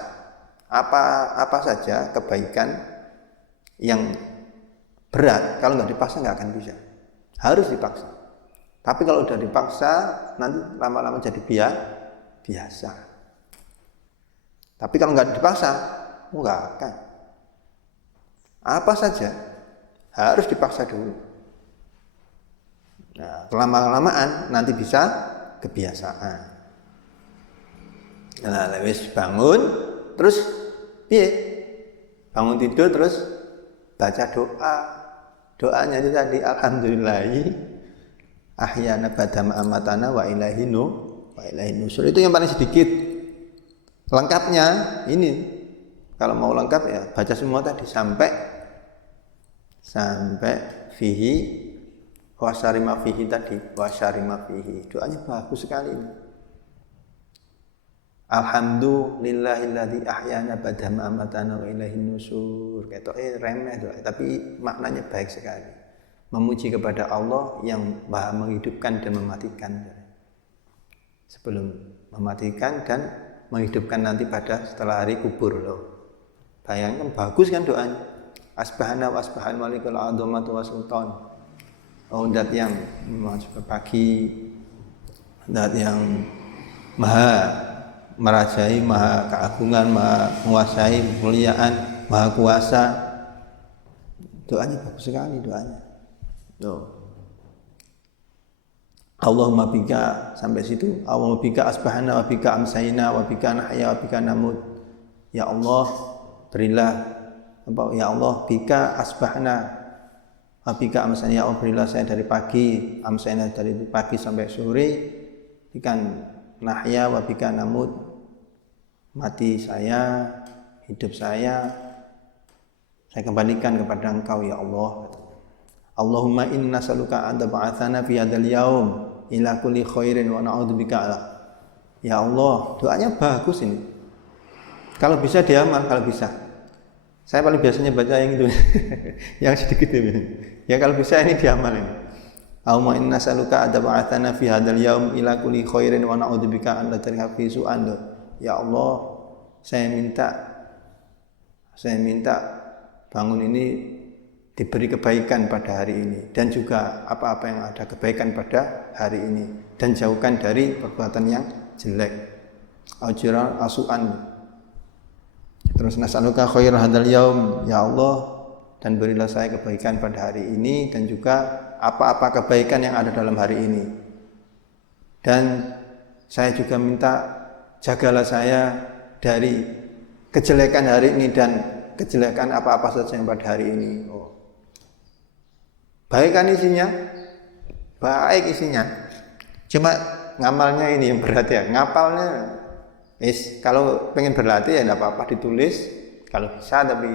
Apa saja kebaikan yang berat. Kalau nggak dipaksa nggak akan bisa. Harus dipaksa. Tapi kalau udah dipaksa nanti lama-lama jadi biasa. Tapi kalau nggak dipaksa nggak akan. Apa saja harus dipaksa dulu. Nah, lama-lamaan nanti bisa kebiasaan. Nah, wis bangun, terus piye? Bangun tidur terus baca doa. Doanya itu tadi alhamdulillahi ahyana badama amatana wa ilahi nusur. Itu yang paling sedikit. Lengkapnya ini. Kalau mau lengkap ya baca semua tadi sampai fihi wasyarima fihi tadi, wasyarima fihi. Doanya bagus sekali ini. Alhamdulillahilladzi ahyana ba'da ma amatana wa ilaihin nusur. Ketoke remeh tuh, tapi maknanya baik sekali. Memuji kepada Allah yang Maha menghidupkan dan mematikan. Sebelum mematikan dan menghidupkan nanti pada setelah hari kubur loh. Bayangkan bagus kan doanya. Asbahana wa asbahan malikul azamatu wa sultan. Oh, dat yang masuk pagi, dat yang maha merajai, maha keagungan, maha menguasai, kemuliaan, maha kuasa. Doanya bagus sekali doanya. Tuh. Allahumma bika sampai situ. Allahumma bika asbahana wa bika amsayna wa bika nahya wa bika namut. Ya Allah, berilah ya Allah bika asbahna wa bika amsayna. Ya Allah, berilah saya dari pagi, amsayna dari pagi sampai sore. Ikan nahya wa bika namut, mati saya, hidup saya kembalikan kepada Engkau ya Allah. Allahumma inna nas'aluka an tab'atsana fi hadzal yaum ila kulli khairin wa na'udzubika. Ya Allah, doanya bagus ini. Kalau bisa diamal, kalau bisa. Saya paling biasanya baca yang itu, yang sedikit ini. Ya kalau bisa ini diamal ini. Allahumma inna nas'aluka an tab'atsana fi hadzal yaum ila kulli khairin wa na'udzubika an latarika fi su'an. Ya Allah, saya minta bangun ini diberi kebaikan pada hari ini dan juga apa-apa yang ada kebaikan pada hari ini dan jauhkan dari perbuatan yang jelek. Aujiran asu'an. Terus nas'aluka khairal hadzal yaum, ya Allah, dan berilah saya kebaikan pada hari ini dan juga apa-apa kebaikan yang ada dalam hari ini. Dan saya juga minta jagalah saya dari kejelekan hari ini dan kejelekan apa-apa saja yang pada hari ini. Oh. Baik kan isinya? Baik isinya. Cuma ngamalnya ini yang berat ya. Ngapalnya kalau pengen berlatih ya enggak apa-apa ditulis kalau bisa, tapi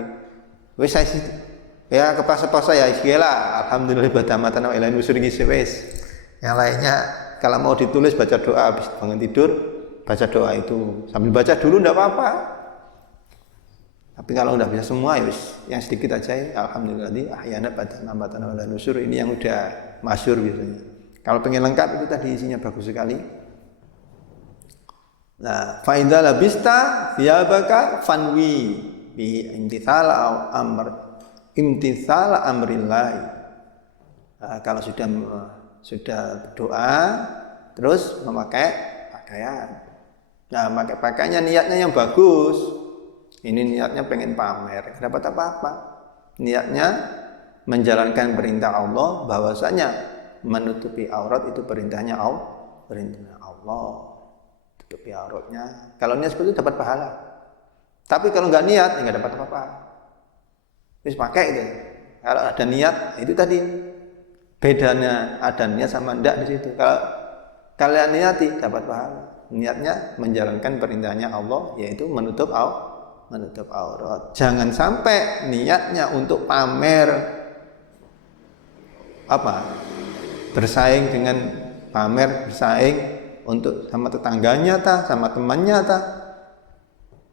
wis saya ya kepaksa-paksa ya iyalah alhamdulillah badamatan wa ilahin nusur wis. Yang lainnya kalau mau ditulis baca doa habis bangun tidur, baca doa itu. Sambil baca dulu enggak apa-apa. Tapi kalau udah bisa semua ya yang sedikit aja ya alhamdulillah ahyana badamatan wa ilahin nusur, ini yang udah masyhur biasanya. Kalau pengen lengkap itu tadi isinya bagus sekali. Nah, fa idza labista thiyabaka fanwi bi imtitsala amrillah. Nah, kalau sudah berdoa terus memakai pakaian. Nah, pakai pakaiannya niatnya yang bagus. Ini niatnya pengen pamer, enggak dapat apa-apa. Niatnya menjalankan perintah Allah, bahwasanya menutupi aurat itu perintahnya Allah. Tutupi auratnya. Kalau niat seperti itu dapat pahala. Tapi kalau nggak niat, ya nggak dapat apa-apa. Terus pakai itu. Kalau ada niat, itu tadi bedanya ada niat sama enggak di situ. Kalau kalian niati, dapat pahala. Niatnya menjalankan perintahnya Allah, yaitu menutup aurat. Jangan sampai niatnya untuk pamer bersaing dengan bersaing untuk sama tetangganya sama temannya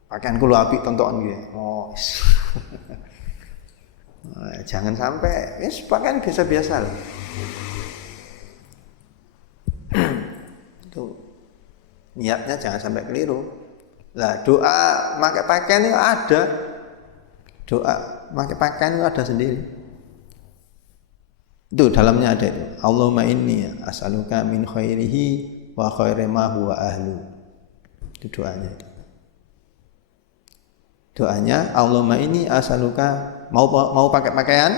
pakaian kulo apik tonton gitu. Oh. Jangan sampai pakaian biasa-biasa loh. Itu niatnya jangan sampai keliru. Lah doa pakai pakaian itu ada. Doa pakai pakaian itu ada sendiri. Itu dalamnya ada itu. Allahumma inni as'aluka min khairihi wa khairi ma huwa ahlu. Itu doanya itu. Doanya Allahumma inni as'aluka mau pakai pakaian.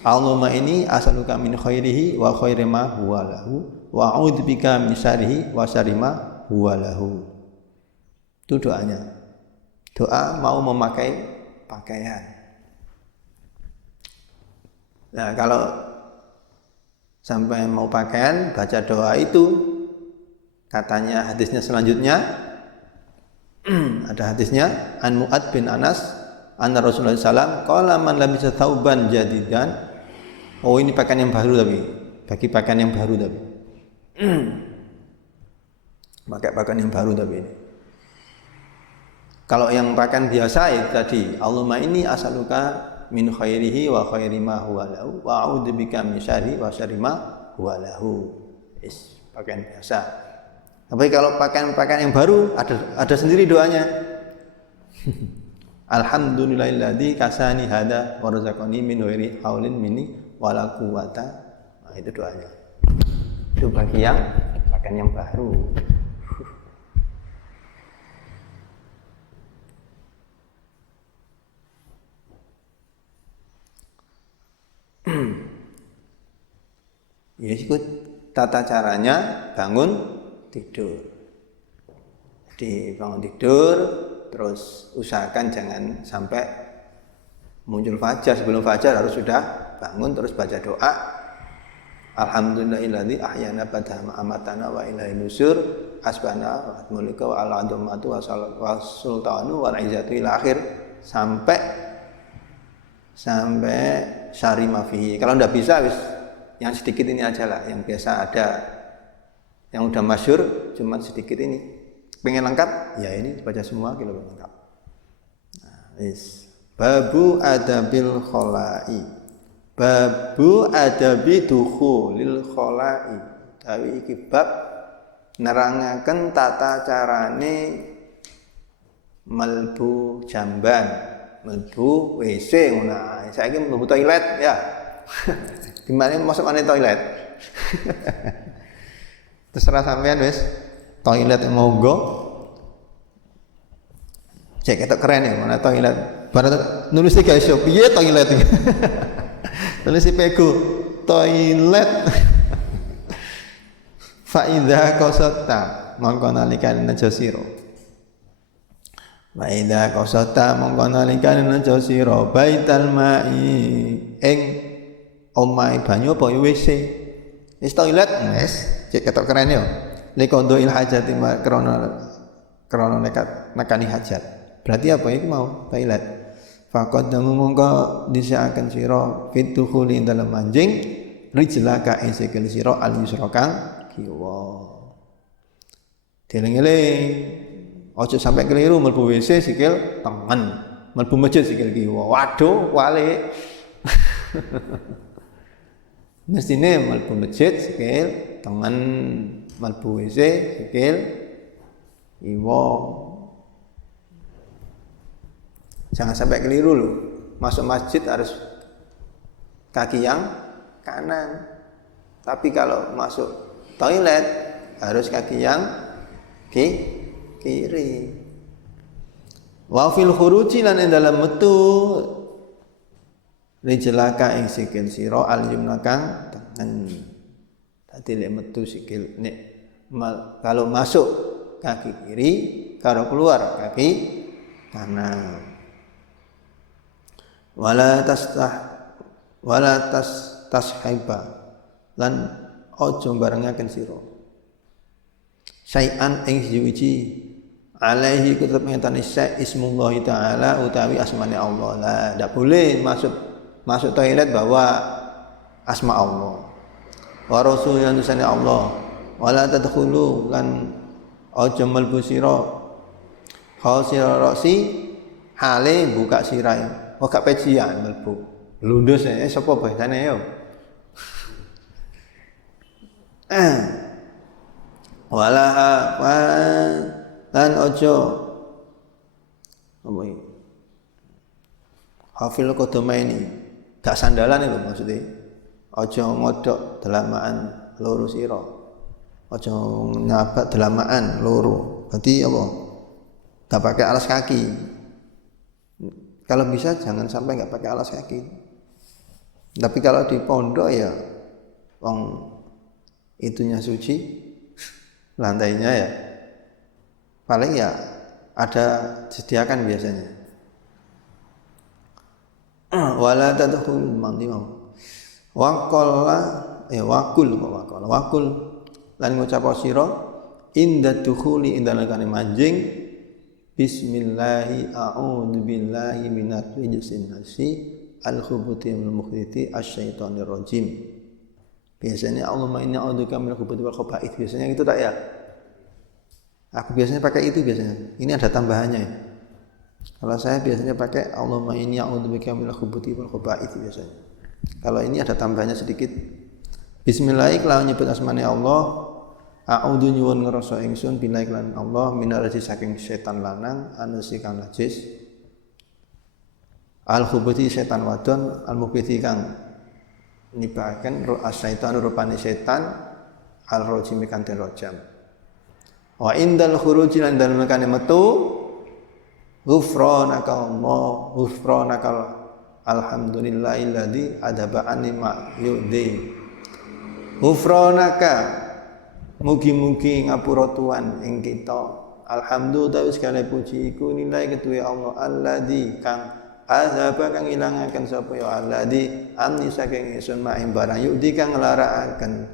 Allahumma inni as'aluka min khairihi wa khairi ma huwa lahu wa a'udzubika min syarrihi wa syarri ma huwa lahu. Itu doanya. Doa mau memakai pakaian. Nah, kalau sampai mau pakaian baca doa itu, katanya hadisnya selanjutnya ada hadisnya an Mu'ad bin Anas anna Rasulullah sallallahu qala man labisa thauban jadidan. Oh, ini pakaian yang baru tapi bagi pakaian yang baru tapi pakai pakaian yang baru tapi ini Kalau yang pakaian biasa itu tadi, Allahumma inni as'aluka min khairihi wa khairi ma huwa lahu wa a'udzubika min syarri wa syarri ma huwa lahu. Pakaian biasa. Tapi kalau pakaian yang baru ada sendiri doanya. Alhamdulillahilladzi kasani hada wa razaqani min ghairi haulin minni wala quwwata. Nah, itu doanya. Itu bagi yang pakaian yang baru. Ya ikut tata caranya bangun tidur. Jadi bangun tidur, terus usahakan jangan sampai muncul fajar. Sebelum fajar harus sudah bangun, terus baca doa. Alhamdulillahilladzi ahyana ba'da ma amatana wa ilaihi nusur asbana wa mulika wa al-adamatu wa sultanu wa al-izzatu ila akhir sampai syari mafihi. Kalau ndak bisa wis yang sedikit ini aja lah, yang biasa ada, yang udah masyhur cuman sedikit ini. Pengen lengkap? Ya ini baca semua kalau lengkap. Nah, babu adabil khola'i. Babu adabi dukhulil khola'i. Tapi iki bab nerangaken tata carane melbu jamban, melbu WC ngono. Saiki mlebu toilet ya. Gimana masuk ane toilet? Terserah sampean wis. Toilet monggo. Cek ketok keren ya mana toilet. Barat nulis iki guys yo piye toilet iki. Tulis pego toilet. Fa idza qasata mongko nalikane najasira. Wa idza qasata mongko nalikane najasira baital ma'i ing omahe banyu apa WC. Wis toilet wis cek ketok keren yo. Likondo il hajati krono nekat nekani hajat. Berarti apa itu mau toilet? Fakot damu mongko disaaken sira fituhuli dalam anjing rijlaka ing sikil sira al yusra kang kiwa. Dieling-eling ojo sampai keliru mlebu WC sikil tengen, mlebu masjid sikil kiwa. Waduh, walik. Mestine mlebu masjid sikil tengen, mlebu WC sikil kiwa. Jangan sampai keliru loh. Masuk masjid harus kaki yang kanan. Tapi kalau masuk toilet harus kaki yang kiri. Wa fil khuruji lan ing dalam metu rijlaka ing sikil sira al yumna kang tengen. Dadi lek metu sikil nek kalau masuk kaki kiri, kalau keluar kaki kanan. Wala tashiba lan ojo barengaken sira syai'an ing siji alaihi kutub ngetani syai' ismullah taala utawi asmane Allah. Lah ndak boleh masuk toilet bawa asma Allah wa rasulnya nusane Allah. Wala tadkhulu lan ojo mlebu sira khasira rasi hale buka sirai. Oh gak pecian mlebu. Lundus sapa bahasane yo. Wala lan ojo apa iki? Hafil qadamaini. Gak sandalan itu maksudnya. Ojo ngodok delamaan loro sira. Ojo nyabak delamaan loro. Berarti apa? Gak pakai alas kaki. Kalau bisa jangan sampai nggak pakai alas kaki. Tapi kalau di pondok ya, itunya suci, lantainya ya, paling ya ada disediakan biasanya. Wala tadkhul mantimau. Wakul lan ngucap sira inda dukhuli indalane manjing. Bismillahi a'udzu billahi minarr rijsin nasi al-khubuthi wal mukhditi asyaitonir rajim. Biasanya Allahumma inni a'udzubika minal khubuthi wal khaba'ith. Biasanya itu tak ya? Aku biasanya pakai itu biasanya. Ini ada tambahannya ya. Kalau saya biasanya pakai Allahumma inni a'udzubika minal khubuthi wal khaba'ith biasanya. Kalau ini ada tambahnya sedikit. Bismillahirrahmanirrahim, kelawan nyebut asmane Allah. A'udzu nyuwun ngrasa ingsun billahi lan Allah minar rajis saking setan lanang anasi kang najis. Al khubuthi setan wadon, al mubithi kang nibahaken as-syaitan rupane setan, al rajim kang den rajam. Wa indal khuruji lan dalem kane metu ghufranaka Allah ghufranaka alhamdulillahilladzi adaba anni ma yudi. Ghufranaka mugi-mugi ngapura tuan ing kita. Alhamdulillah segala puji iku nilai ketuwe Allah alladzi kang azaba kang ilangaken sapa ya alladzi amni saking ingsun ma ing barang yudi kang nglarakaken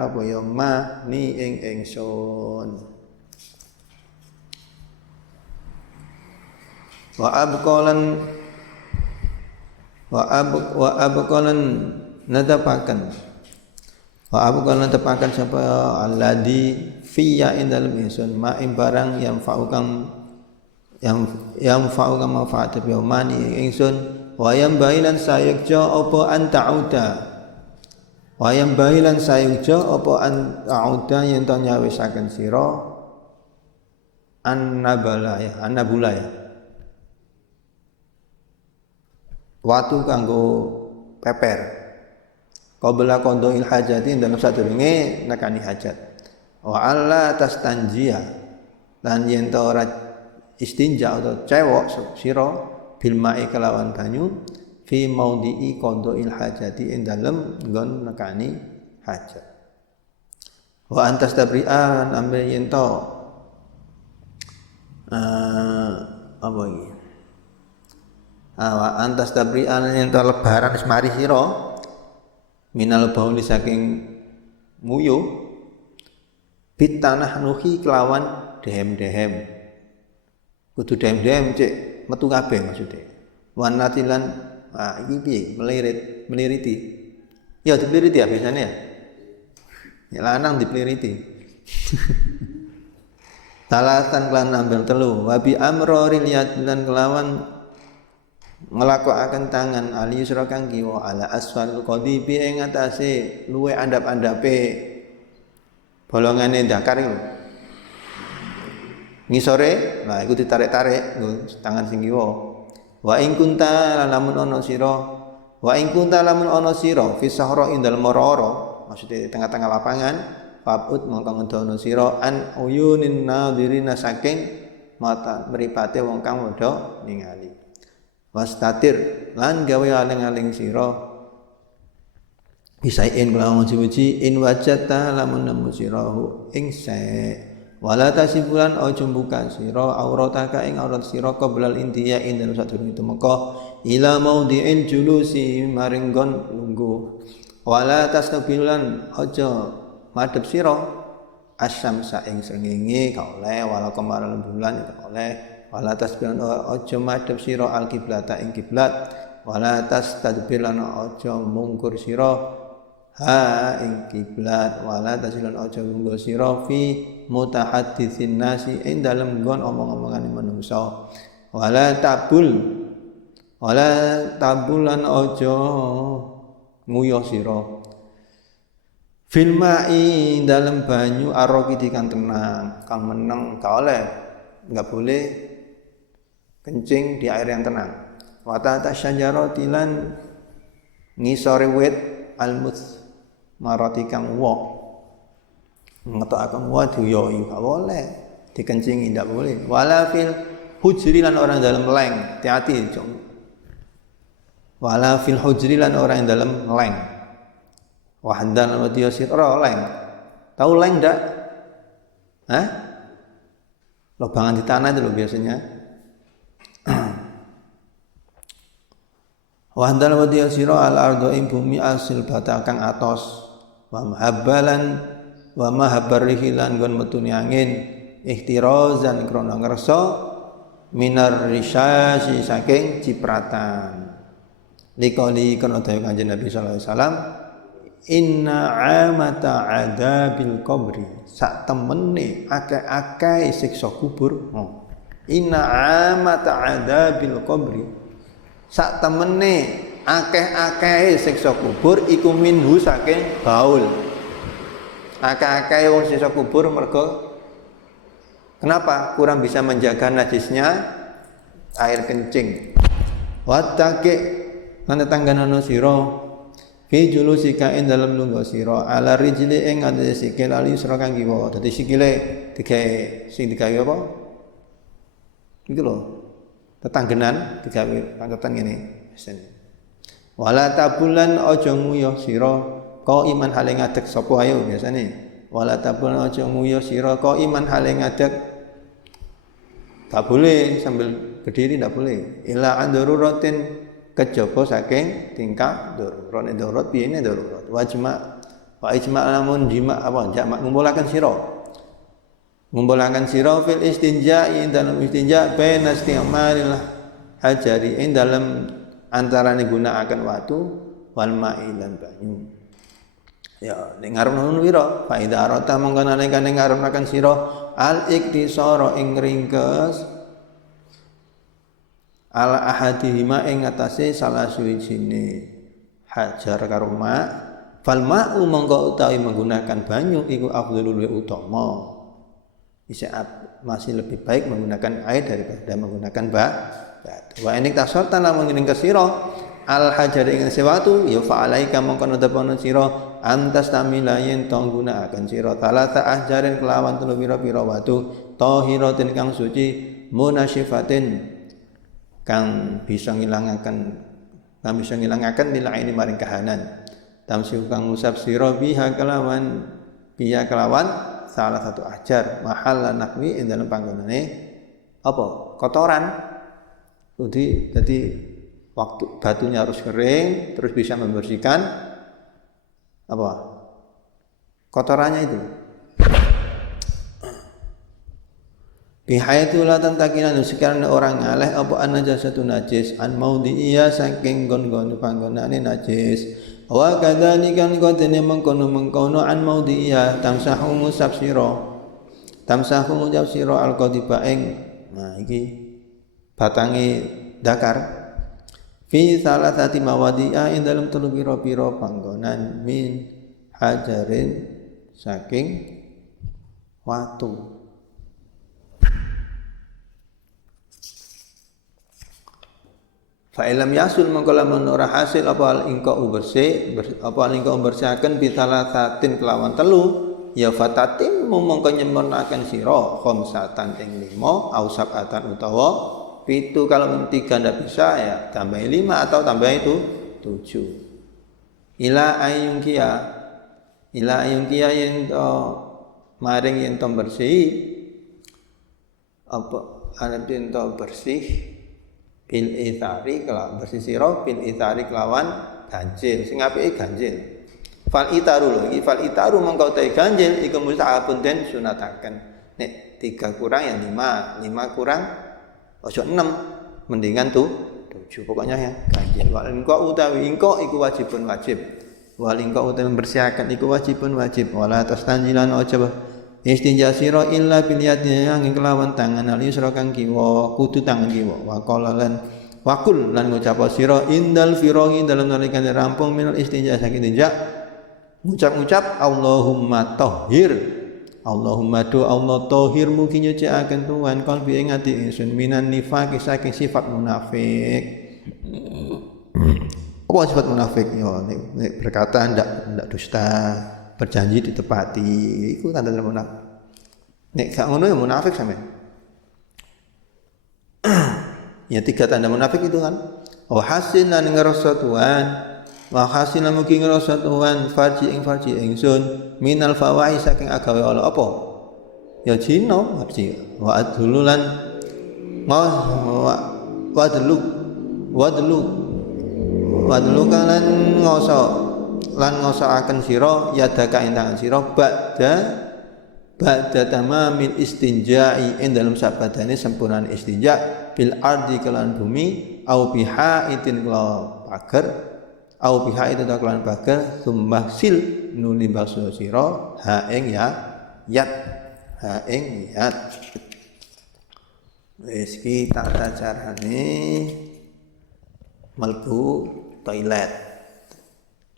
apa ya ma ni ing ingsun. Wa abqalan nadapaken sapa alladzi fiyya ing dalem ingsun ma ing barang yang fa'ukam manfaat ya mani ingsun wa yang bailan sayekja apa antauda yen to nyawisaken sira annabulaya watu kanggo peper qabla qada'il hajati dalam sadurunge nekani hajat wa alla tastanjia lan yen to ora istinja atau cewek sira bil ma'i kelawan banyu fi maudhi'i qada'il hajati ing dalem nggon nekani hajat wa antas tabri'an ambe yen to apa iki wa antas tabri'an yen to lebaran wis mari sira minal bauli saking muyu bitanah nuhi kelawan dehem-dehem kudu dehem-dehem cek metu kabeh maksudnya wanatilan iki piye meliriti ya dipeliriti ya biasanya ya lanang dipeliriti talatan kelan nambel telu wabi amroril yadlan kelawan nglakokaken tangan ali yusra kang kiwa ala asfal qadibi ing atase luwe andap-andape bolongane ndakar iku ngisore nah iku ditarik-tarik tangan sing kiwa wa ing kunta lamun ana sira fi sahra ing dalem ora maksudnya di tengah-tengah lapangan fabut mongko ngedono sira an uyunin nadhirina saking mata mripate wong kang padha ningali wastatir lan gawe aling-aling sira bisain kelawan suci in wajata lamun nemu sirahu ing wala tasibulan ojo buka sira aurataka ing aurat sira qoblal intiya ing dalem sadurunge tumeka ila maudhi'il julusi maring nggon lungguh wala tasqbilan ojo madhep sira asyamsa ing srengenge ka oleh wala kemaran bulan oleh wala tasbilan aja madhep sira alqiblata ing kiblat wala tastadbiran aja mungkur sira ha ing kiblat wala tasilan aja lungguh sira fi mutahadditsin nasi ing dalem nggon omong-omongane manungsa wala tabulan aja nguyuh sira fil ma'i dalem banyu araqidi kang tenang kang meneng ka oleh enggak boleh kencing di air yang tenang. Wa ta'ata syajarati lan ngisore wit almuth marati kang wa. Ngetokaken wa diyoi gak boleh, dikencingi ndak boleh. Wala fil hujri lan orang dalam leng, hati-hati. Wala fil hujri lan orang dalam leng. Wahdan wa diyasira leng. Tahu leng ndak? Hah? Lobangan di tanah itu loh biasanya. Wahdal wadiya sira al ardo ing bumi asil bata kang atos wa mahabbar rihilan gon metune angin ihtirazan krana ngersa minar risyasi saking cipratan likali kana dawuh Kanjeng Nabi sallallahu alaihi wasallam inna amata adabil qabri sak temene akeh-akeh siksa kubur Inna amata adabil qabri sak temene akeh-akehe siksa kubur iku minhu saking baul. Akeh-akehe wong siksa kubur mergo kenapa? Kurang bisa menjaga najisnya air kencing. Wattaqi lan tangganono sira fi julusika ing dalem lungguh sira ala rijli ing ngatasi sikil ali sira kang kiwa. Dadi sikile digawe sing digawe apa? Iki lho. Tetanggenan digawe pangketan ngene. Wala tabulan aja nguyuh sira ka iman hale ngadeg sapa ayo biasane. Wala tabulan aja nguyuh sira ka iman hale ngadeg. Tak boleh sambil berdiri, tidak boleh. Ila andururatin kejaba saking tingkah darurat. Darurat piye ne darurat? Wa ijma' lamun jima' apa jamak ngumpulaken sira. Ngumpulaken sira fil istinja'i dalam istinja' baina isti'malil hajari ing dalam antarané gunakaken watu wal ma'i lan banyu. Ya, ning ngarepno wira, fa idza arata mongko nalikane ngarepaken sira al iktisara ing ringkes ala ahadihima ing atase salah suwijine hajar karo ma fal ma'u mongko utawi menggunakan banyu iku afdhalul utama. Masih lebih baik menggunakan air daripada menggunakan batu. Wa inik tasorta lamun ringkes sira al hajar ing sewatu ya fa alaika mongko netepono sira antas tamila yen to gunakaken sira talata ahjarin kelawan telu pira-pira watu tahiratin kang suci munasyifatin kang bisa ngilangaken lila ini maring kahanan tamsiu kang ngusap sira biha kelawan salah satu ahjar mahal nakwi ing dalem panggonane apa kotoran. Jadi waktu batunya harus kering terus bisa membersihkan apa kotorannya itu. Bihaitu la tantakinan sekiranya orang ngaleh apa an-najasatu najis an maudhi'iya saking gon-gon panggonane najis wa kadzalika qadene mengkono an maudhi'iya tamsahu musab sira al-qadiba ing nah iki batange dakar fi salasati mawadi'a ing dalem telu pira-pira panggonan min hajarin saking watu. Fa ilam yasul mongko lamun ora hasil apa ingko bersihaken bitalasatin kelawan telu ya fatatim mongko nyempurnaken sira khamsatan ing 5 au sabatan utawa 7. Kalau 3 ndak bisa ya tambah 5 atau tambah itu 7. Ila ayungkia yen to maring yen to bersih apa arep yen to bersih bil ithari kelawan bersih sira bil ithari kelawan ganjil sing apike ganjil. Fal itaru mongko te ganjil iku mustahabun den sunataken. Nek 3 kurang ya 5 kurang ojo 6 mendingan tuh 7 pokoknya ya ganjil. Wal ingko utawi ingko iku wajibun wajib. Wal ingko utawi membersihkan iku wajibun wajib. Wala tastanjilan ojo istinja sira illa bil yadi yang kelawan tangan al yusra kang kiwa kudu tangan kiwa wa qala lan waqul lan ngucap sira indal firahi dalam nalikane rampung minal istinja saking tinja ngucap Allahumma tahhir Allahumma do Allah tahhir mugi nyucikaken Tuhan kalbi ing ati ingsun minan nifaq saking sifat munafik. Apa sifat munafik? Yo nek berkata ndak dusta, berjanji ditepati, itu tanda-tanda munafik. Nek gak ngono ya munafik sampean. Ya 3 tanda munafik itu kan. Wa hasinan ngrasa Tuhan, wa hasinan mugi ngrasa Tuhan farji ingsun minal fawahi saking agawe Allah apa? Ya jino, farji. Wa adlulan wadlu kalan ngosoaken sira yadaka ing tangan sira ba'da tamamil istinja'i ing dalem sabadane sempurna istinja bil ardi kelan bumi au biha itin kelawan pager au biha itu kelan pager summa sil nuli baso sira ha ing yat Wis iki tata carane mlebu toilet.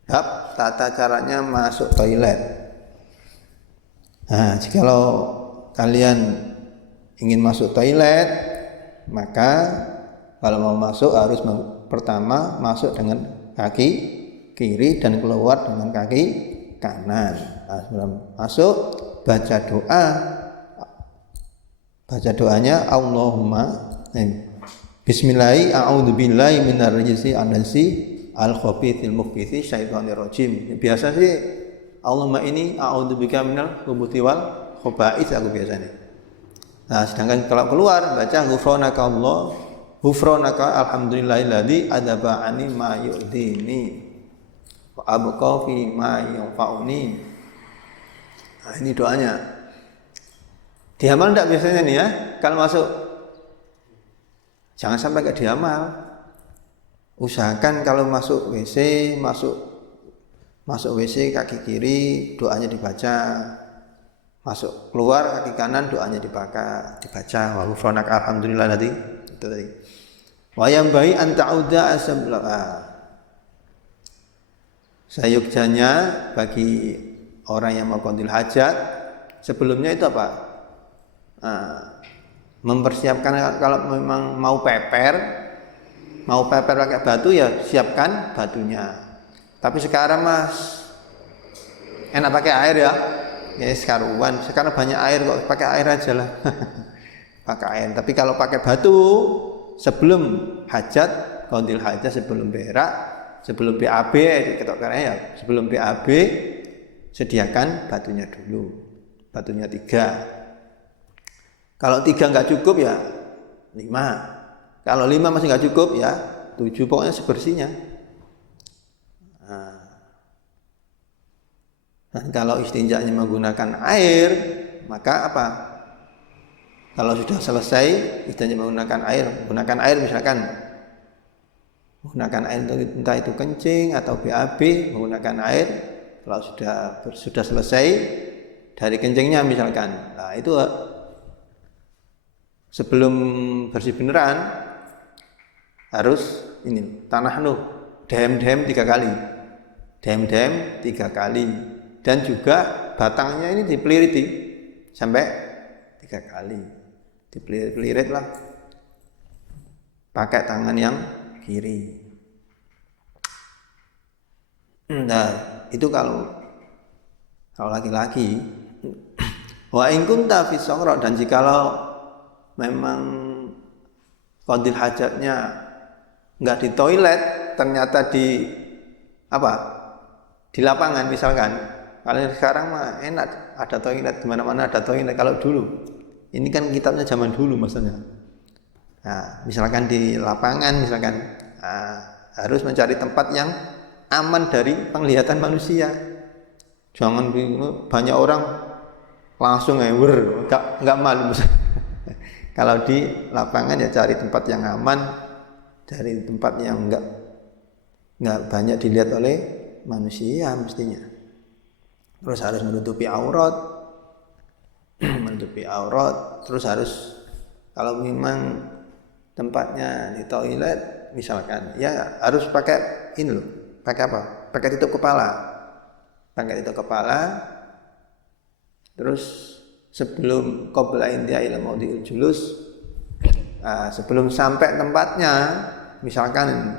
Bab tata caranya masuk toilet. Nah, jikalau kalian ingin masuk toilet, maka kalau mau masuk harus pertama masuk dengan kaki kiri dan keluar dengan kaki kanan. Nah, sebelum masuk baca doa. Baca doanya Allahumma Bismillahi a'udzubillahi minarrajisi anasi al-khabithil mukhbithi syaitonir rajim. Biasa sih Allahumma ini a'udzubika minal khubuthi wal khaba'its aku biasanya. Nah, sedangkan kalau keluar baca ghufranaka Allah, ghufranaka alhamdulillahilladzi adaba ani ma yu'dini wa abqa fi ma yanfa'uni. Nah, ini doanya. Diamal enggak biasanya nih ya, kalau masuk jangan sampai gak diamal. Usahakan kalau masuk WC, masuk WC kaki kiri doanya dibaca. Masuk keluar kaki kanan doanya dibaca. Wa ghufranak alhamdulillah tadi itu tadi. Wa yambai an ta'uda asabla'a. Sayugjanya bagi orang yang mau qadil hajat sebelumnya itu apa? Nah, mempersiapkan kalau memang mau peper pakai batu ya siapkan batunya. Tapi sekarang Mas enak pakai air ya. Ya sekarang banyak air kok pakai air aja lah. Pakai air. Tapi kalau pakai batu sebelum hajat, qadil hajat sebelum berak, sebelum BAB ya, sebelum BAB sediakan batunya dulu. Batunya 3. Kalau 3 nggak cukup ya 5. Kalau 5 masih nggak cukup ya 7. Pokoknya sebersihnya. Nah, dan kalau istinjanya menggunakan air, maka apa? Kalau sudah selesai istinja menggunakan air, gunakan air misalkan menggunakan air entah itu kencing atau BAB, menggunakan air. Kalau sudah selesai dari kencingnya misalkan, nah itu sebelum bersih beneran harus ini tanahnuh dem 3 kali. Dem 3 kali dan juga batangnya ini dipeliriti sampai 3 kali. Dipelirit lah. Pakai tangan yang kiri. Nah, itu kalau laki-laki. Wa in kunta fi saghra, dan jikalau memang qadil hajatnya enggak di toilet, ternyata di di lapangan misalkan. Kalau sekarang mah enak ada toilet, di mana-mana ada toilet. Kalau dulu ini kan kitabnya zaman dulu maksudnya. Nah, misalkan di lapangan misalkan, harus mencari tempat yang aman dari penglihatan manusia. Jangan banyak orang langsung ngewer, enggak malu. Kalau di lapangan ya cari tempat yang aman, dari tempat yang enggak banyak dilihat oleh manusia mestinya. Terus harus menutupi aurat, terus harus kalau memang tempatnya di toilet misalkan, ya harus pakai ini loh, pakai apa? Pakai tutup kepala, terus sebelum qabla intiha ila maudhi'il julus, sebelum sampai tempatnya misalkan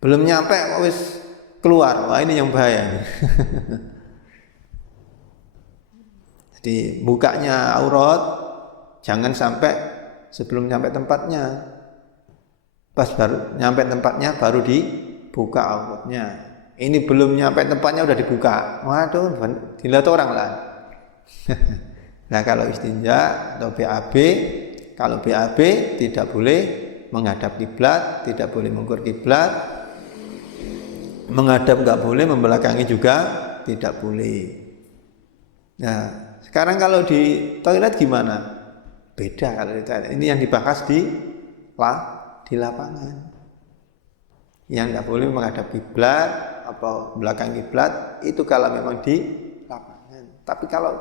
belum nyampe kok wis keluar, wah ini yang bahaya. Jadi bukanya aurat jangan sampai sebelum nyampe tempatnya, pas baru nyampe tempatnya baru dibuka auratnya. Ini belum nyampe tempatnya udah dibuka, waduh dilihat orang lah. Nah kalau istinja atau BAB, kalau BAB tidak boleh menghadap kiblat, tidak boleh mengukur kiblat, menghadap nggak boleh, membelakangi juga tidak boleh. Nah sekarang kalau di toilet gimana? Beda kalau di toilet. Ini yang dibahas di lapangan. Yang nggak boleh menghadap kiblat atau belakang kiblat itu kalau memang di lapangan. Tapi kalau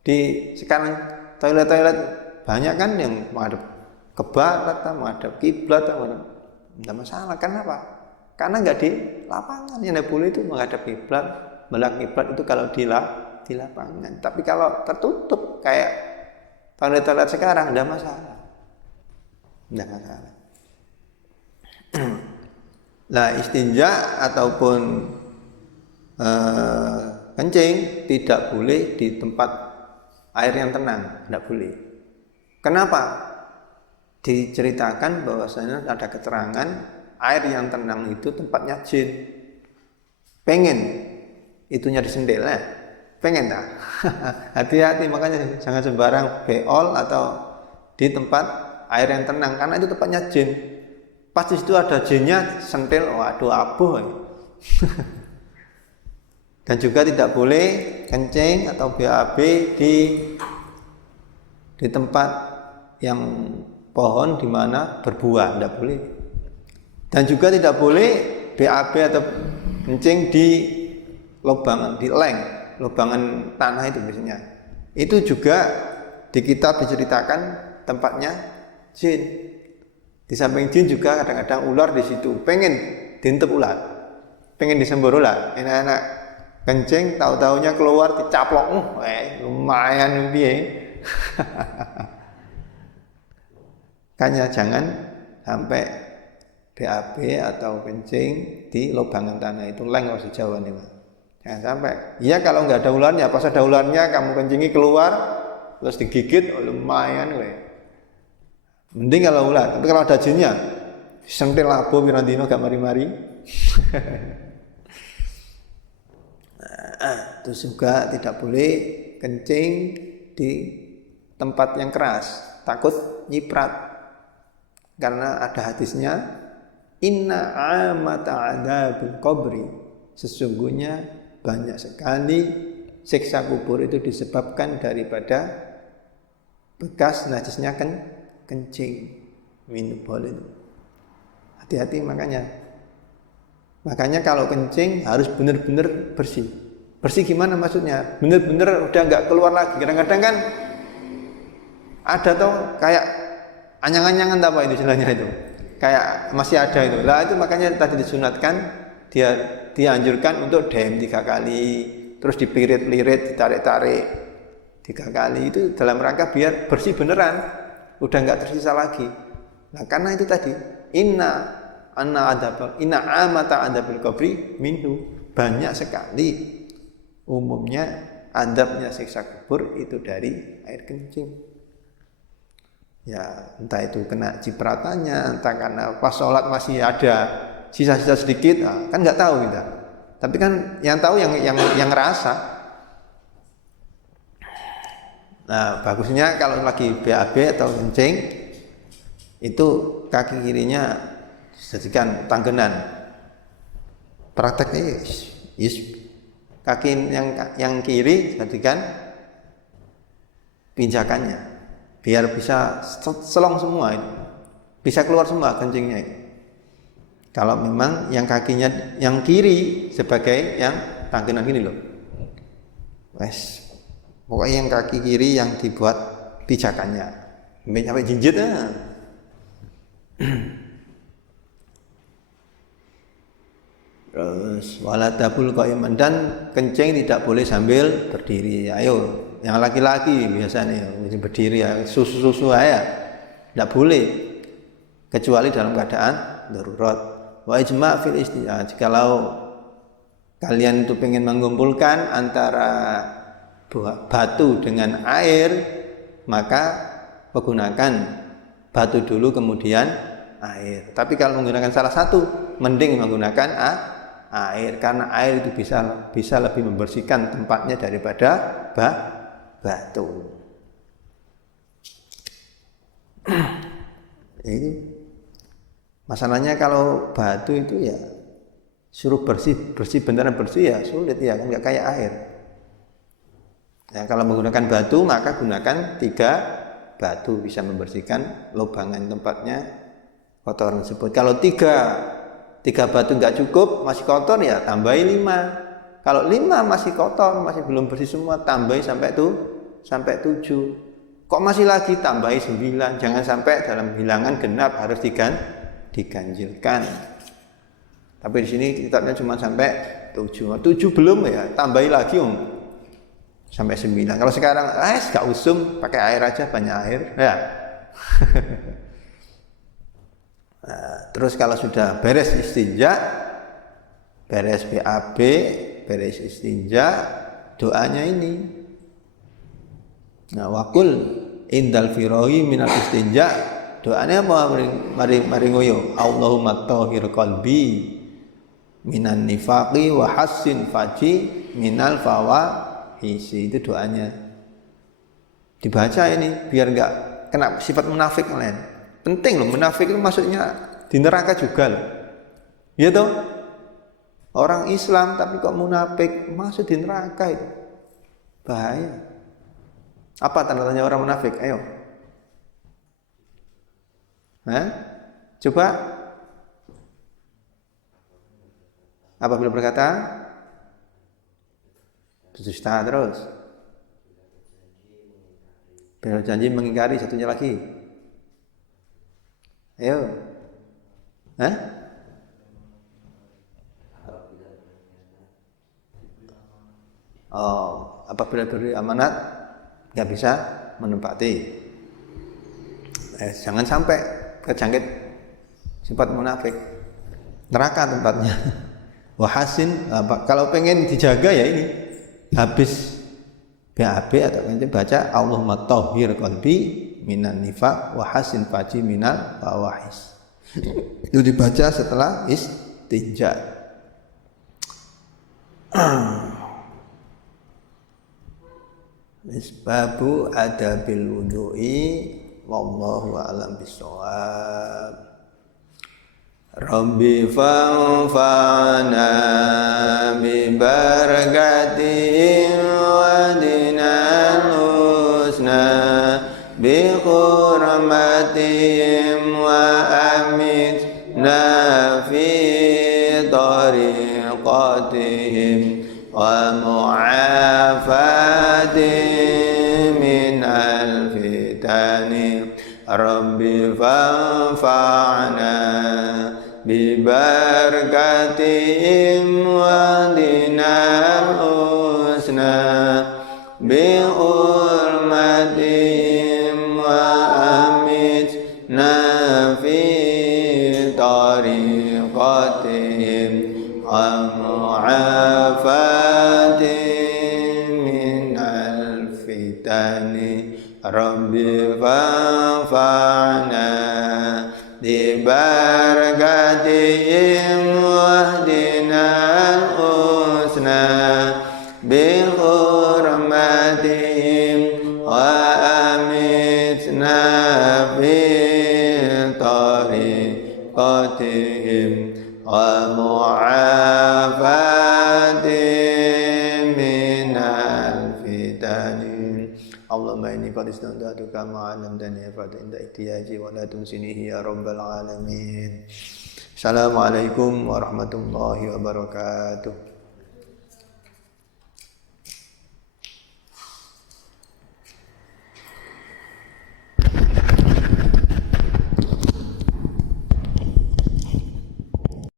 di sekarang toilet banyak kan yang menghadap ke barat, menghadap kiblat, tidak masalah. Kenapa? Karena nggak di lapangan. Yang boleh itu menghadap kiblat, belakang kiblat itu kalau di lapangan. Tapi kalau tertutup kayak toilet sekarang, tidak masalah. Tidak masalah. Nah, istinja ataupun kencing tidak boleh di tempat air yang tenang, tidak boleh. Kenapa? Diceritakan bahwasanya ada keterangan air yang tenang itu tempatnya jin. Pengen itunya disendel ya? Pengen tak? Hati-hati, makanya jangan sembarang beol atau di tempat air yang tenang, karena itu tempatnya jin. Pas di situ ada jinnya sentil, waduh abuh. Dan juga tidak boleh kencing atau BAB di tempat yang pohon di mana berbuah, tidak boleh. Dan juga tidak boleh BAB atau kencing di lubangan, di lubangan tanah itu biasanya. Itu juga di kitab diceritakan tempatnya jin. Di samping jin juga kadang-kadang ular di situ. Pengen diintip ular, pengen disembur ular. Enak-enak kencing, tahu-taunya keluar dicaplok. Lumayan piye. Makanya jangan sampai BAB atau kencing di lubangan tanah itu, leng kalau Jawa nih, Mas. Jangan sampai. Iya, kalau nggak ada ularnya, pas ada ularnya kamu kencingi keluar terus digigit, lumayan weh. Mending kalau ular, tapi kalau ada jinnya, sentil labo pirandino gak mari-mari. Terus juga tidak boleh kencing di tempat yang keras, takut nyiprat. Karena ada hadisnya, inna amata adabil qabri, sesungguhnya banyak sekali siksa kubur itu disebabkan daripada bekas najisnya kencing, minum boleh. Hati-hati makanya kalau kencing harus benar-benar bersih. Bersih gimana maksudnya? Benar-benar udah nggak keluar lagi. Kadang-kadang kan ada tuh kayak anyang-anyangan apa itu istilahnya itu, kayak masih ada itu. Lah itu makanya tadi disunatkan, dia dianjurkan untuk dem 3 kali, terus dipelirit-pelirit, ditarik-tarik 3 kali, itu dalam rangka biar bersih beneran, udah nggak tersisa lagi. Nah karena itu tadi inna amata adabil qabri minhu, banyak sekali umumnya adabnya siksa kubur itu dari air kencing. Ya entah itu kena cipratannya, entah karena pas sholat masih ada sisa-sisa sedikit, nah, kan nggak tahu kita. Tapi kan yang tahu yang ngerasa. Nah bagusnya kalau lagi BAB atau kencing itu kaki kirinya dijadikan tanggenan. Prakteknya kaki yang kiri jadikan pinjakannya, biar bisa selong semua itu, bisa keluar semua kencingnya itu. Kalau memang yang kakinya yang kiri sebagai yang tanggenan gini loh, wes pokoknya yang kaki kiri yang dibuat pijakannya sampai jinjit Terus waladabul qaiman, dan kencing tidak boleh sambil berdiri. Ayo, yang laki-laki biasanya berdiri ya, susu aja, tidak boleh kecuali dalam keadaan darurat. Wa ijma' fil istijmar, jikalau kalian itu pengen mengumpulkan antara batu dengan air, maka menggunakan batu dulu kemudian air. Tapi kalau menggunakan salah satu, mending menggunakan air, karena air itu bisa lebih membersihkan tempatnya daripada batu. Ini masalahnya kalau batu itu ya suruh bersih beneran bersih ya sulit ya, kan nggak kayak air. Nah, kalau menggunakan batu maka gunakan 3 batu, bisa membersihkan lubangan tempatnya kotoran tersebut. Kalau 3 batu nggak cukup, masih kotor ya tambahi 5. Kalau 5 masih kotor, masih belum bersih semua, tambahi sampai 7. Kok masih lagi tambahi 9? Jangan sampai dalam bilangan genap harus diganjilkan. Tapi di sini kitabnya cuma sampai 7. 7 belum ya, tambahi lagi sampai 9. Kalau sekarang gak usum, pakai air aja, banyak air ya. Nah, terus kalau sudah beres istinja, beres BAB, beres istinja, doanya ini. Nah, wakul indal firahi minal istinja, doanya apa? Mari ngoyo. Allahumma tahhir qalbi minan nifaqi wa hassin faji minal fawahisi. Itu doanya. Dibaca ini biar enggak kena sifat munafik lain. Penting loh, munafik itu masuknya di neraka juga loh. Ya toh? Orang Islam tapi kok munafik masuk di neraka itu. Bahaya. Apa tanda-tandanya orang munafik? Ayo. Coba. Apabila berkata berdusta terus. Bila janji mengingkari, satunya lagi. Ayo. Apabila beri amanat nggak bisa menempati. Jangan sampai kejangkit sifat munafik. Neraka tempatnya. Wahasin, kalau pengen dijaga ya ini habis BAB atau baca Allahumma tahhir qalbi minan nifaq wa hasin faji minal fawahis. Itu dibaca setelah istinja. Babu adabil wudu'i wallahu a'lam bishawab. Rabbi fanfa'na bi barakatihim wa dinal husna bi hurmatihim wa amitna fi tariqatihim wa mu'afatihim min al-fitani. Rabbi fanfa'na bi barakatihim wa dinal husna bi hurmatihim wa amitna fi tariqatihim wa mu'afatihim min al-fitani. Rabbi fanfa'na bi barakatihim wahdinal husna bi hurmatihim wa amitna fi tariqatihim wa mu'afatihim minal fitani. Allahumma inni qad istandatuka ma'alamtani fa'ta inda ihtiyaji wa la tunsinihi ya rabbal alamin. Assalamualaikum warahmatullahi wabarakatuh.